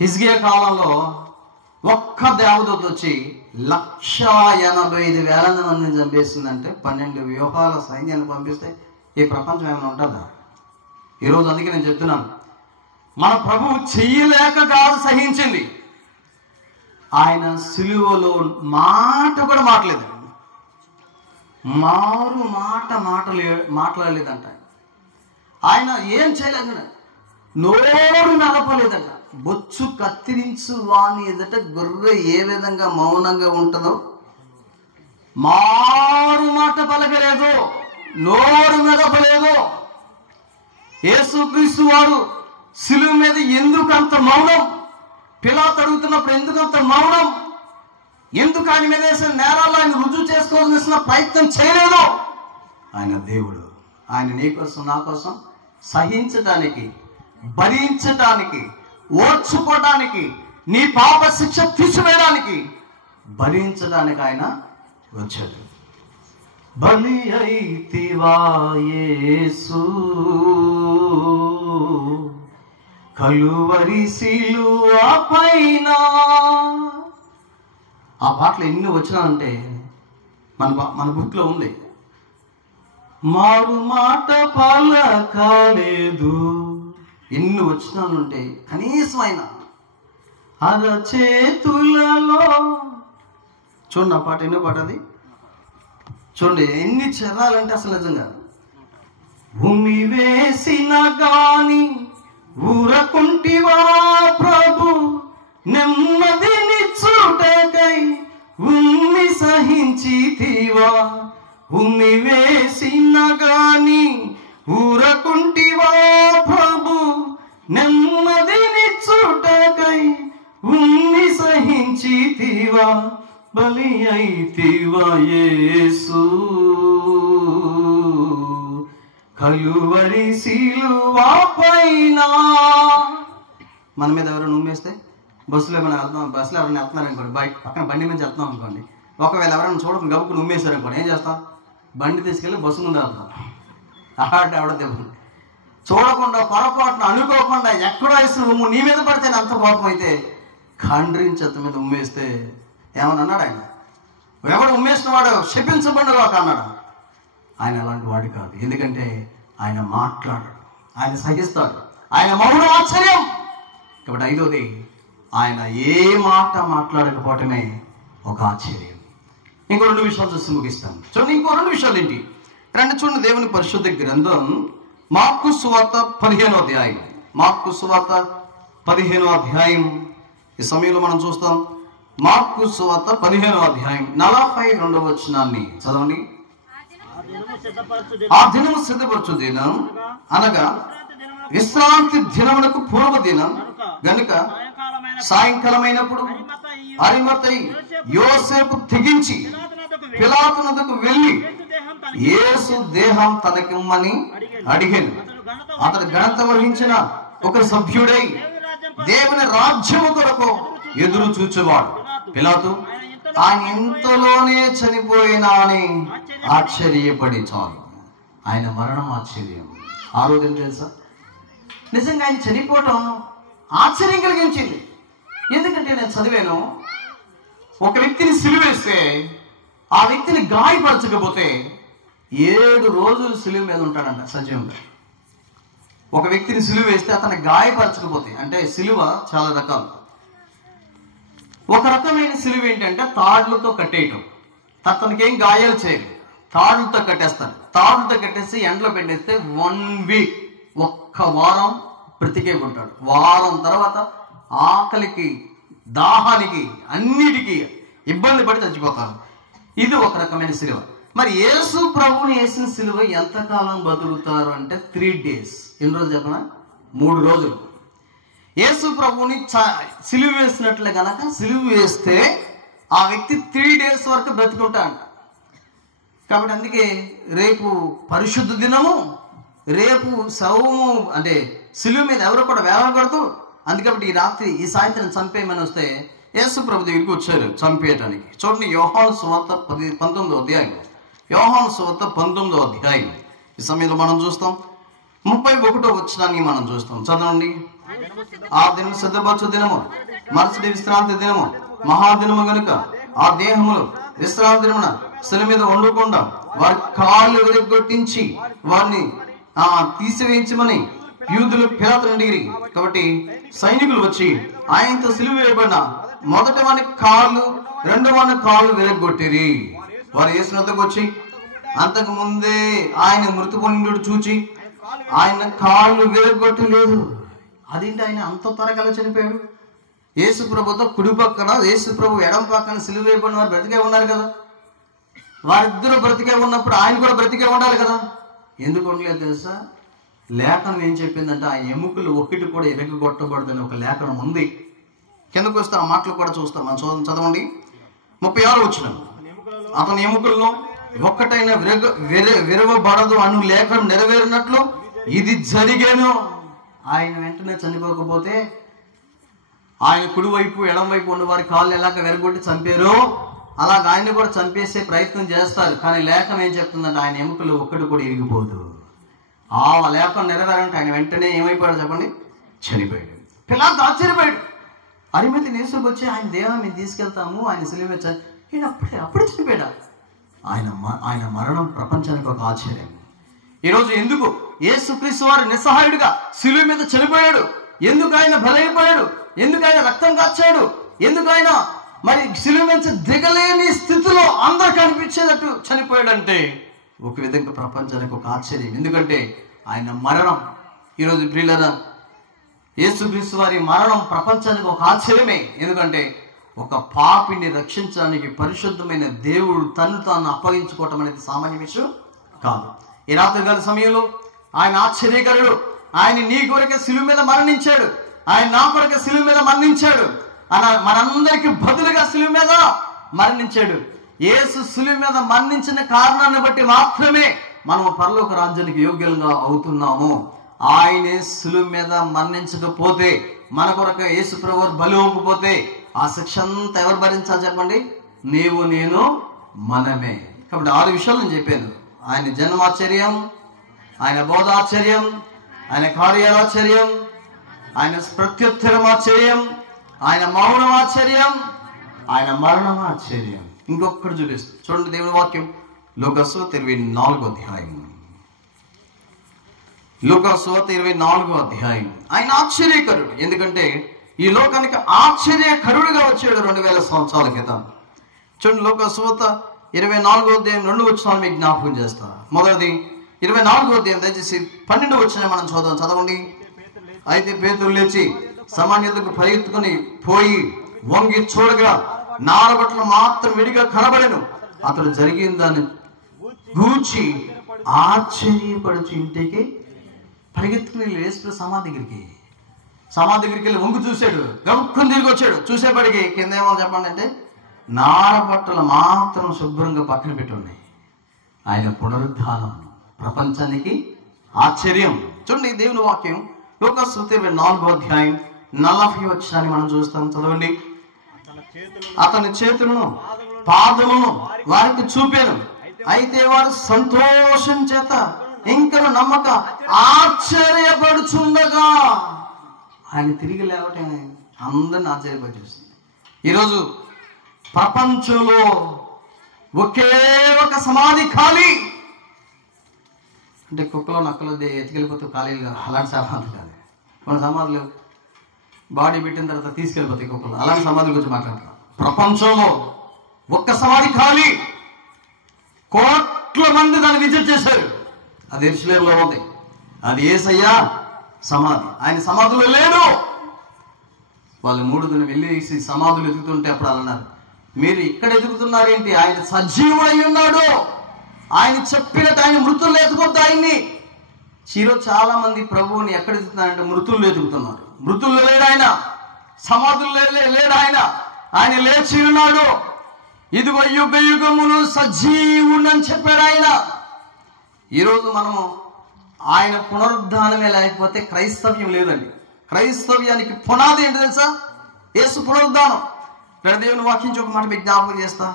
హిజ్కియా కాలంలో ఒక్క దేవదూత వచ్చి 185,000 మందిని చంపేసిందంటే 12 వ్యూహాల సైన్యాన్ని పంపిస్తే ఈ ప్రపంచం ఏమైనా ఉంటుందా ఈరోజు? అందుకే నేను చెప్తున్నాను, మన ప్రభువు చెయ్యలేక కాదు సహించింది. ఆయన సిలువలో మాట కూడా మాట్లాడలేదంట. ఆయన ఏం చేయలేదు, నోరు నడపలేదంట. బొచ్చు కత్తిరించు వాని ఎదుట గొర్రె ఏ విధంగా మౌనంగా ఉంటుందో మారు మాట పలకలేదు, నోరు మెదపలేదు. యేసుక్రీస్తు వారు శిలువ మీద ఎందుకు అంత మౌనం? పిలాతు అడుగుతున్నప్పుడు ఎందుకు అంత మౌనం? ఎందుకు ఆయన మీద వేసిన నేరాలు ఆయన రుజువు చేసుకోవాల్సిన ప్రయత్నం చేయలేదు? ఆయన దేవుడు. ఆయన నీ కోసం నా కోసం సహించడానికి, భరించడానికి, ఓర్చుకోవడానికి, నీ పాప శిక్ష తీసివేయడానికి, భరించడానికి ఆయన వచ్చాడు. బలి అయితివా యేసు కలువరి సిలువ పైన. ఆ పాటలు ఎన్ని వచ్చినాయంటే మన బుక్లో ఉంది. మారు మాట పలకలేదు, ఎన్ని వచ్చినానుంటే కనీసం ఆయన అరచేతులలో. చూడండి ఆ పాట, ఎన్నో పాట అది చూడండి, ఎన్ని చదవాలంటే అసలు నిజంగా. భూమి వేసిన గాని ఊరకుంటివా ప్రభు, నెమ్మదిని చూటకై ఉమ్మి సహించితివా. భూమి వేసిన గాని ఊరకుంటివా ప్రభు, నెమ్మదిని చూటకై ఉమ్మి సహించితివా. బలి అయితివా యేసు కలువరి సిలువ పైన. మన మీద ఎవరైనా ఉమ్మేస్తే బస్సులో ఏమైనా వెళ్తాం, బస్సులో ఎవరైనా వెళ్తున్నారు అనుకోండి, బైక్ పక్కన బండి మీద వెళ్తున్నాం అనుకోండి, ఒకవేళ ఎవరైనా చూడకుండా గబుక్కుని ఉమ్మేశారు అనుకోండి, ఏం చేస్తాం? బండి తీసుకెళ్ళి బస్సు ముందు వెళ్తాం. ఎవడ దెబ్బ చూడకుండా, పొరపాటున, అనుకోకుండా ఎక్కడో వేసిన ఉమ్ము నీ మీద పడితే అంత కోపం అయితే ఖండ్రించి అత్త మీద ఉమ్మేస్తే ఏమని అన్నాడు ఆయన? ఎవడు ఉమ్మేసిన వాడు శపించబడినవాడు అన్నాడు. ఆయన అలాంటి వాడు కాదు. ఎందుకంటే ఆయన మాట్లాడాడు, ఆయన సహిస్తాడు, ఆయన మౌనం ఆశ్చర్యం. కాబట్టి ఐదోది, ఆయన ఏ మాట మాట్లాడకపోవటమే ఒక ఆశ్చర్యం. ఇంకో 2 విషయాలు చూసి ముగిస్తాను. చూడండి, ఇంకో 2 విషయాలు ఏంటి రండి చూడండి. దేవుని పరిశుద్ధ గ్రంథం మార్కు సువార్త 15వ అధ్యాయం. మార్కు సువార్త 15వ అధ్యాయం ఈ సమయంలో మనం చూస్తాం. మార్కు సువార్త 15వ అధ్యాయం 42వ వచనాన్ని చదవండి. ఆ దినము సిద్ధపరచు దినం అనగా విశ్రాంతి దినమునకు పూర్వ దినం గనుక సాయంకాలమైనప్పుడు అరిమతయి యోసేపు తెగించి పిలాతునకు వెళ్ళి యేసు దేహం తనకిమ్మని అడిగాను. అతడు ఘనత వహించిన ఒక సభ్యుడై దేవుని రాజ్యము కొరకు ఎదురు చూచేవాడు. పిలాతు ఆయన ఇంతలోనే చనిపోయినా అని ఆశ్చర్యపడి చాలు. ఆయన మరణం ఆశ్చర్యం. ఆ రోజు తెలుసా, నిజంగా ఆయన చనిపోవటం ఆశ్చర్యం కలిగించింది. ఎందుకంటే నేను చదివాను, ఒక వ్యక్తిని సిలువేస్తే ఆ వ్యక్తిని గాయపరచకపోతే 7 రోజులు సిలువ మీద ఉంటాడంట సజీవంగా. ఒక వ్యక్తిని సిలువ వేస్తే అతన్ని గాయపరచకపోతే, అంటే సిలువ చాలా రకాలు. ఒక రకమైన సిలువ ఏంటంటే తాడులతో కట్టేయటం. అతనికి ఏం గాయాలు చేయరు, తాడులతో కట్టేస్తారు. తాడులతో కట్టేసి ఎండలో పెట్టేస్తే 1 వీక్, ఒక్క వారం బ్రతికే ఉంటాడు. వారం తర్వాత ఆకలికి, దాహానికి, అన్నిటికీ ఇబ్బంది పడి చచ్చిపోతారు. ఇది ఒక రకమైన సిలువ. మరి యేసు ప్రభువుని వేసిన సిలువ ఎంతకాలం బతుకుతారు అంటే 3 days. ఎన్ని రోజులు చెప్పనా? 3 రోజులు. యేసు ప్రభువుని సిలువ వేసినట్లే కనుక సిలువ వేస్తే ఆ వ్యక్తి 3 days వరకు బ్రతుకుంటాడంట. కాబట్టి అందుకే రేపు పరిశుద్ధ దినము, రేపు శవము, అంటే సిలువ మీద ఎవరు కూడా వేలాడకూడదు. అందుకబట్టి ఈ రాత్రి, ఈ సాయంత్రం చంపేయమని వస్తే యేసు ప్రభు దగ్గరికి వచ్చారు చంపేయటానికి. చూడండి, యోహాను సువార్త 19వ అధ్యాయం. యోహాను సువార్త 19వ అధ్యాయం ఈ సమయంలో మనం చూస్తాం. 31వ వచనాన్ని మనం చూస్తాం. చదవండి. ఆ దినం సిద్ధపరచు దినము, మరుసటి విశ్రాంతి దినము, మహాదినము గనుక ఆ దేహములు విశ్రాంతి దినమున శిల మీద వండకుండా వారి కాళ్ళు విరగొట్టించి వారిని తీసివేయించమని యూదులు పిలాతును అడిగిరి. కాబట్టి సైనికులు వచ్చి ఆయనతో సిలువ వేయబడిన మొదటి వాని కాళ్ళు, రెండవ వాని కాళ్ళు విరగొట్టిరి. వారు యేసు వద్దకు వచ్చి అంతకు ముందే ఆయన మృతి పొందుడు చూచి ఆయన కాళ్ళు విరగొట్టలేదు. అదేంటి, ఆయన అంత త్వరగా చనిపోయాడు? యేసు ప్రభుతో కుడి పక్కన, యేసు ప్రభు ఎడం పక్కన సిలువ వేయబడిన వారు బ్రతికే ఉన్నారు కదా. వారిద్దరూ బ్రతికే ఉన్నప్పుడు ఆయన కూడా బ్రతికే ఉండాలి కదా. ఎందుకు ఉండలేదు తెలుసా? లేఖనం ఏం చెప్పిందంటే ఆ ఎముకలు ఒకటి కూడా ఎరగొట్టబడదని ఒక లేఖనం ఉంది. కిందకు వస్తే ఆ మాటలు కూడా చూస్తాం. మనం చదవండి. 36 వచనం. అతని ఎముకల్లో ఒక్కటైనా విరవబడదు అను లేఖనం నెరవేరినట్లు ఇది జరిగాను. ఆయన వెంటనే చనిపోకపోతే ఆయన కుడివైపు ఎడంవైపు ఉన్న వారి కాళ్ళు ఎలాగ విరగొట్టి చంపారో అలాగ ఆయన్ని కూడా చంపేసే ప్రయత్నం చేస్తారు. కానీ లేఖనం ఏం చెప్తుందంటే ఆయన ఎముకలు ఒక్కటి కూడా ఇరిగిపోదు. ఆ లేఖనం నెరవేరంటే ఆయన వెంటనే ఏమైపోయాడు చెప్పండి? చనిపోయాడు. పిలాతు ఆశ్చర్యపోయాడు. అరిమతి నేసుకు వచ్చి ఆయన దేహాన్ని మేము తీసుకెళ్తాము, ఆయన సిలువ ఈయన అప్పుడే చనిపోయాడు. ఆయన మరణం ప్రపంచానికి ఒక ఆశ్చర్యం. ఈరోజు ఎందుకు యేసుక్రీస్తు వారు నిస్సహాయుడిగా సిలువ మీద చనిపోయాడు? ఎందుకు ఆయన బలైపోయాడు? ఎందుకు ఆయన రక్తం కాచాడు? ఎందుకు ఆయన మరి సిలువ నుంచి దిగలేని స్థితిలో అందరు కనిపించేటట్టు చనిపోయాడంటే ఒక విధంగా ప్రపంచానికి ఒక ఆశ్చర్యం. ఎందుకంటే ఆయన మరణం, ఈరోజు ప్రియులారా, యేసుక్రీస్తు వారి మరణం ప్రపంచానికి ఒక ఆశ్చర్యమే. ఎందుకంటే ఒక పాపిని రక్షించడానికి పరిశుద్ధమైన దేవుడు తను తాను అప్పగించుకోవటం అనేది సామాన్య విషయం కాదు. ఈ రాత్రికాల సమయంలో ఆయన ఆశ్చర్యకరుడు. ఆయన నీ కొరకే సిలువ మీద మరణించాడు, ఆయన నా కొరకే సిలువ మీద మరణించాడు, మనందరికి బదులుగా సిలువ మీద మరణించాడు. యేసు సిలువ మీద మరణించిన కారణాన్ని బట్టి మాత్రమే మనం పరలోక రాజ్యానికి యోగ్యులుగా అవుతున్నాము. ఆయనే సిలువ మీద మరణించకపోతే, మన కొరకు యేసు ప్రభువు బలి ఇవ్వకపోతే ఆ శిక్ష అంతా ఎవరు భరించాలి చెప్పండి? నీవు, నేను, మనమే. కాబట్టి 6 విషయాలు నేను చెప్పాను. ఆయన జన్మాశ్చర్యం, ఆయన బోధాశ్చర్యం, ఆయన కార్యాలాశ్చర్యం, ఆయన ప్రత్యుత్తరం ఆశ్చర్యం, ఆయన మౌనం ఆశ్చర్యం, ఆయన మరణం ఆశ్చర్యం. ఇంకొకటి చూపిస్తుంది. చూడండి దేవుని వాక్యం లూకాసువార్త 24వ అధ్యాయం. లూకాసువార్త 24వ అధ్యాయం. ఆయన ఆశ్చర్యకరుడు, ఎందుకంటే ఈ లోకానికి ఆశ్చర్యకరుడుగా వచ్చాడు 2000 సంవత్సరాల క్రితం. చూడండి లూకాసువార్త 24వ అధ్యాయం 2 వచనాలు మీకు జ్ఞాపకం చేస్తా. మొదటిది 24వ అధ్యాయం దయచేసి 12 వచనం మనం చదవండి. అయితే పేతురు లేచి సమాన్యతకు పరిగెత్తుకుని పోయి వంగి చూడగా నారబట్టలు మాత్రం విడిగా కనబడెను. అతడు జరిగిన దాన్ని గూర్చి ఆశ్చర్యపడుచు ఇంటికి పరిగెత్తుకుని యేసు సమాధి దగ్గరికి వెళ్ళి వంగు చూశాడు. గమ్ముకుని తిరిగి వచ్చాడు. చూసేపటికి కింద ఏమో చెప్పండి అంటే నారబట్టలు మాత్రం శుభ్రంగా పక్కన పెట్టి ఉన్నాయి. ఆయన పునరుద్ధానం ప్రపంచానికి ఆశ్చర్యం. చూడండి దేవుని వాక్యం లూకాసువార్త 24వ అధ్యాయం 40వ వచనాన్ని మనం చూస్తాం. చదవండి. అతని చేతులను పాదములను వారికి చూపాను. అయితే వారు సంతోషం చేత ఇంకా నమ్మక ఆశ్చర్యపడుచుండగా ఆయన తిరిగి లేవటం అందరిని ఆశ్చర్యపరిచేస్తుంది. ఈరోజు ప్రపంచంలో ఒకే ఒక సమాధి ఖాళీ. అంటే కుక్కలో నక్కలో ఎత్తుకెళ్ళిపోతే ఖాళీలుగా అలాంటి సమాధి కాదు. కొన్ని సమాధులు బాడీ పెట్టిన తర్వాత తీసుకెళ్ళిపోతాయి కుక్కలు. అలాంటి సమాధుల గురించి మాట్లాడతాం. ప్రపంచంలో ఒక్క సమాధి ఖాళీ. కోట్ల మంది దాన్ని విజిట్ చేశారు. అది యెరూషలేములో ఉంది. అది యేసయ్య సమాధి. ఆయన సమాధులు లేడు. వాళ్ళు 3 దిన వెళ్ళి సమాధులు ఎదుగుతుంటే అప్పుడు అన్నారు, మీరు ఇక్కడ ఎదుగుతున్నారేంటి? ఆయన సజీవుడై ఉన్నాడు. ఆయన చెప్పినట్టు ఆయన మృతులు ఎదుగుతారు. ఆయన్ని ఈరోజు చాలా మంది ప్రభువుని ఎక్కడ ఎదుగుతున్నారంటే మృతులు ఎదుగుతున్నారు. మృతులు లేడు ఆయన, సమాధులు లేడు ఆయన. ఆయన లేచి ఉన్నాడు. ఇదిగో యుగ యుగములు సజీవుడని చెప్పాడు ఆయన. ఈరోజు మనము ఆయన పునరుద్ధానమే లేకపోతే క్రైస్తవ్యం లేదండి. క్రైస్తవ్యానికి పునాది ఏంటి తెలుసా? యేసు పునరుద్ధానం. దేవుని వాక్యం ఒక మాట మీకు జ్ఞాపకం చేస్తా.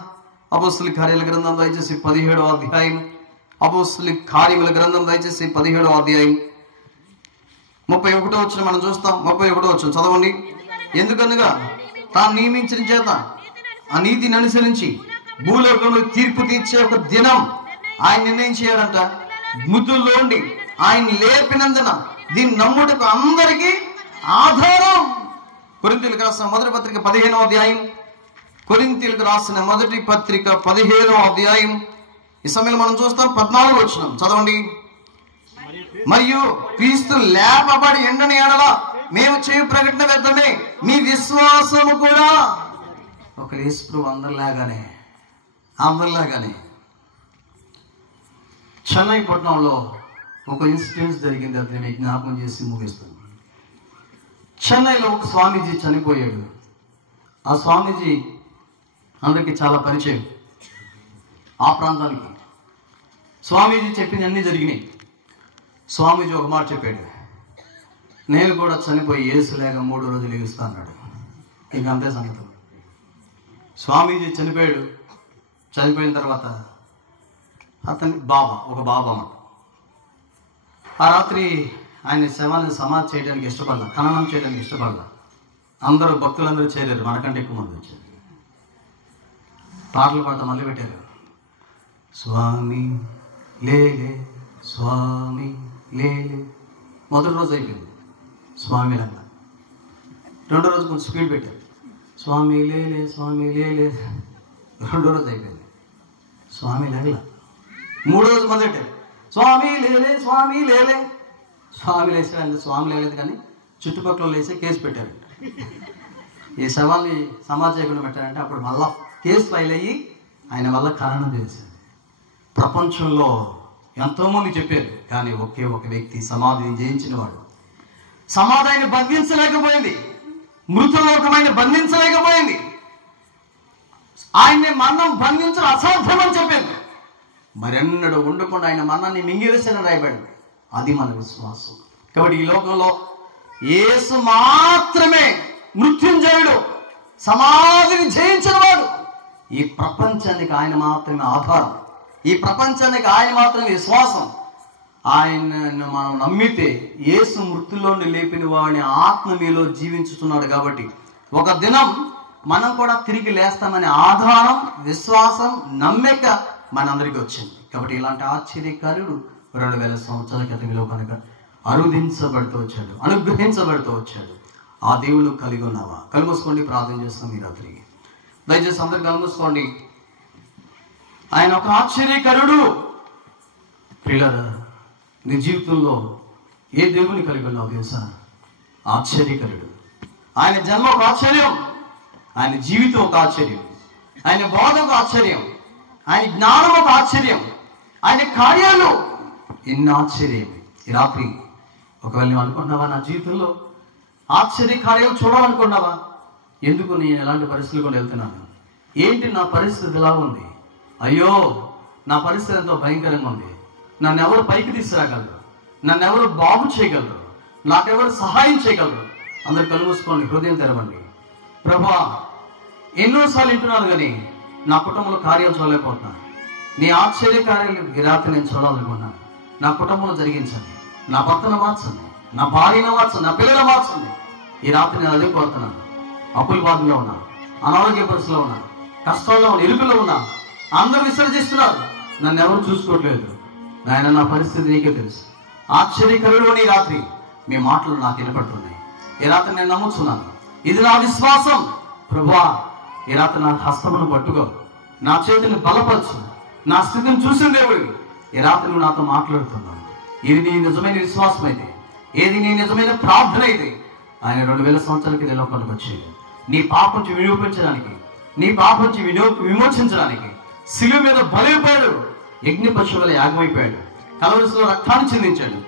అపోస్తలుల కార్యాల గ్రంథం దయచేసి 17వ అధ్యాయం. అపోస్తలుల కార్యముల గ్రంథం దయచేసి 17వ అధ్యాయం 31వ వచనం మనం చూస్తాం. 31వ వచనం చదవండి. ఎందుకనగా తాను నియమించిన చేత ఆ నీతిని అనుసరించి భూలోకంలో తీర్పు తీర్చే ఒక దినం ఆయన నిర్ణయించాడంట. మృతుల్లోండి ఆయన లేపినందున దీన్ని నమ్ముటకు అందరికీ ఆధారం. కొరింథీయులకు రాసిన మొదటి పత్రిక 15వ అధ్యాయం. కొరింథీయులకు రాసిన మొదటి పత్రిక 15వ అధ్యాయం. ఈ సమయంలో మనం చూస్తాం 14వ వచనం చదవండి. మరియు క్రీస్తు లేపబడి ఎండని ఎడల మేము చేయు ప్రకటన వ్యర్థమే, మీ విశ్వాసము కూడా. ఒక యేసు అందరిలాగానే చెన్నై పట్టణంలో ఒక ఇన్సిడెంట్ జరిగింది. అది మీకు జ్ఞాపకం చేసి ముగిస్తాను. చెన్నైలో ఒక స్వామీజీ చనిపోయాడు. ఆ స్వామీజీ అందరికీ చాలా పరిచయం. ఆ ప్రాంతానికి స్వామీజీ చెప్పింది అన్నీ జరిగినాయి. స్వామీజీ ఒక మాట చెప్పాడు, నేను కూడా చనిపోయి యేసు లేక 3 రోజులు ఎగుస్తా అన్నాడు. ఇంక అంతే సంగతి. స్వామీజీ చనిపోయాడు. చనిపోయిన తర్వాత అతని ఒక బాబా అన్నమాట. ఆ రాత్రి ఆయన శవాన్ని సమాధి చేయడానికి ఇష్టపడలా, ఖననం చేయడానికి ఇష్టపడలా. అందరూ భక్తులందరూ చేరారు. మనకంటే ఎక్కువ మంది వచ్చారు. పాటలు పాడతా మళ్ళీ పెట్టారు. స్వామి లేలే స్వామి లేలే. మొదటి రోజు అయిపోయింది స్వామి లాగా. రెండో రోజు కొంచెం స్పీడ్ పెట్టారు. స్వామి లేలే స్వామి లేలే. రెండో రోజు అయిపోయింది స్వామి లేలే. మూడో రోజు మొదలెట్టారు. స్వామి లేలే స్వామి లేలే. స్వామి లేచారంటే స్వామి లేలేదు కానీ చుట్టుపక్కల లేచి కేసు పెట్టారంట. ఈ శవాన్ని సమాధి చేయకుండా పెట్టారంటే అప్పుడు మళ్ళా కేసు ఫైల్ అయ్యి ఆయన వల్ల ఖననం చేశారు. ప్రపంచంలో ఎంతోమంది చెప్పారు కానీ ఒకే ఒక వ్యక్తి సమాధిని జయించిన వాడు. సమాధి ఆయన బంధించలేకపోయింది. మృతులోకమైన బంధించలేకపోయింది. ఆయన్ని మరణం బంధించడం అసాధ్యమని చెప్పింది. మరెన్నడూ ఉండకుండా ఆయన మరణాన్ని మింగివేసిన రాయబడింది. అది మన విశ్వాసం. కాబట్టి ఈ లోకంలో యేసు మాత్రమే మృత్యుంజయుడు, సమాధిని జయించిన వాడు. ఈ ప్రపంచానికి ఆయన మాత్రమే ఆధారం. ఈ ప్రపంచానికి ఆయన మాత్రమే విశ్వాసం. ఆయనను మనం నమ్మితే యేసు మృతుల్లోని లేపిన వాడిని ఆత్మ మీలో జీవించుతున్నాడు. కాబట్టి ఒక దినం మనం కూడా తిరిగి లేస్తామనే ఆధారం, విశ్వాసం, నమ్మిక మనందరికీ వచ్చింది. కాబట్టి ఇలాంటి ఆశ్చర్యకారుడు 2000 సంవత్సరాల క్రితంలో కనుక అరుదించబడుతూ వచ్చాడు, అనుగ్రహించబడుతూ వచ్చాడు. ఆ దేవుడు కలిగి ఉన్నావా? కళ్ళు మూసుకోండి, ప్రార్థన చేస్తాం ఈ రాత్రి. దయచేసి అందరు కళ్ళు మూసుకోండి. ఆయన ఒక ఆశ్చర్యకరుడు. ప్రియులారా, నీ జీవితంలో ఏ దేవుని కలిగి ఉన్నావు తెలుసా? ఆశ్చర్యకరుడు. ఆయన జన్మ ఒక ఆశ్చర్యం, ఆయన జీవితం ఒక ఆశ్చర్యం, ఆయన బోధ ఒక ఆశ్చర్యం, ఆయన జ్ఞానం ఒక ఆశ్చర్యం, ఆయన కార్యాలు ఎన్ని ఆశ్చర్యం. ఈ రాత్రి ఒకవేళ నువ్వు అనుకున్నావా, నా జీవితంలో ఆశ్చర్య కార్యాలు చూడాలనుకున్నావా? ఎందుకు నేను ఎలాంటి పరిస్థితులు కూడా వెళ్తున్నాను? ఏంటి నా పరిస్థితి ఎలా ఉంది? అయ్యో, నా పరిస్థితి ఎంతో భయంకరంగా ఉంది. నన్ను ఎవరు పైకి తీసుకురాగలరు? నన్ను ఎవరు బాగు చేయగలరు? నాకెవరు సహాయం చేయగలరు? అందరు కళ్ళు మూసుకోండి, హృదయం తెరవండి. ప్రభా, ఎన్నోసార్లు వింటున్నాను కానీ నా కుటుంబంలో కార్యాలు చూడలేకపోతున్నాను. నీ ఆశ్చర్య కార్యాలు ఈ రాత్రి నేను చూడాలనుకున్నాను. నా కుటుంబంలో జరిగించండి, నా భర్తను మార్చండి, నా భార్యను మార్చండి, నా పిల్లలు మార్చండి. ఈ రాత్రి నేను అదే కోరుతున్నాను. అప్పుల బాధలో ఉన్నా, అనారోగ్య పరిస్థితిలో ఉన్నా, కష్టాల్లో ఉన్నా, ఇరుకులో ఉన్నా, అందరూ విసర్జిస్తున్నారు, నన్ను ఎవరు చూసుకోవట్లేదు. నాయన, నా పరిస్థితి నీకే తెలుసు. ఆశ్చర్యకరుడు అని రాత్రి మీ మాటలు నాకు వినపడుతున్నాయి. ఈ రాత్రి నేను నమ్ముతున్నాను, ఇది నా విశ్వాసం. ప్రభువా, ఈ రాత్రి నా హస్తమును పట్టుకో, నా చేతిని బలపరచు. నా స్థితిని చూసిన దేవుడు ఈ రాత్రి నువ్వు నాతో మాట్లాడుతున్నావు. ఇది నీ నిజమైన విశ్వాసం అయితే, ఏది నీ నిజమైన ప్రార్థన అయితే, ఆయన 2000 సంవత్సరాల కింద లోపలికి వచ్చేది నీ పాపం నుంచి వినియోగించడానికి, నీ పాపం నుంచి విమోచించడానికి. శిలువ మీద బలైపోయాడు, యజ్ఞ పశువుల యాగమైపోయాడు, కలవరిలో రక్తాన్ని చెందించాడు.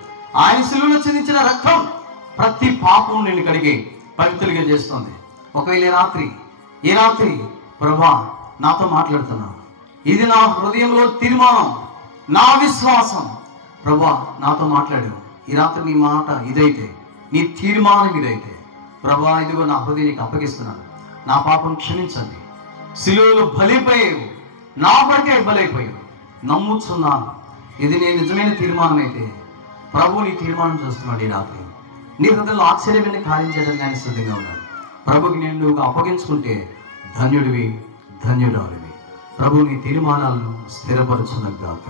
ఆయన శిలువలో చెందించిన రక్తం ప్రతి పాపం నిన్ను కడిగి పవిత్రులుగా చేస్తుంది. ఒకవేళ ఈ రాత్రి ప్రభా నాతో మాట్లాడుతున్నావు, ఇది నా హృదయంలో తీర్మానం, నా విశ్వాసం. ప్రభా నాతో మాట్లాడావు. ఈ రాత్రి నీ మాట ఇదైతే, నీ తీర్మానం ఇదైతే, ప్రభా ఇదిగో నా హృదయం నీకు అప్పగిస్తున్నాను. నా పాపం క్షమించండి. శిలువలో బలైపోయావు, నా కొరకే బలైపోయావు. నమ్ముతున్నాను, ఇది నీ నిజమైన తీర్మానం అయితే ప్రభు నీ తీర్మానం చూస్తున్నాడు. ఈ రాత్రి నీ హృదయంలో ఆశ్చర్యమైన కార్యం చేయడానికి ఆయన సిద్ధంగా ఉన్నాడు. ప్రభుకి నేను నువ్వు అప్పగించుకుంటే ధన్యుడివి, ధన్యురాలివి. ప్రభు నీ తీర్మానాలను స్థిరపరచునగాక.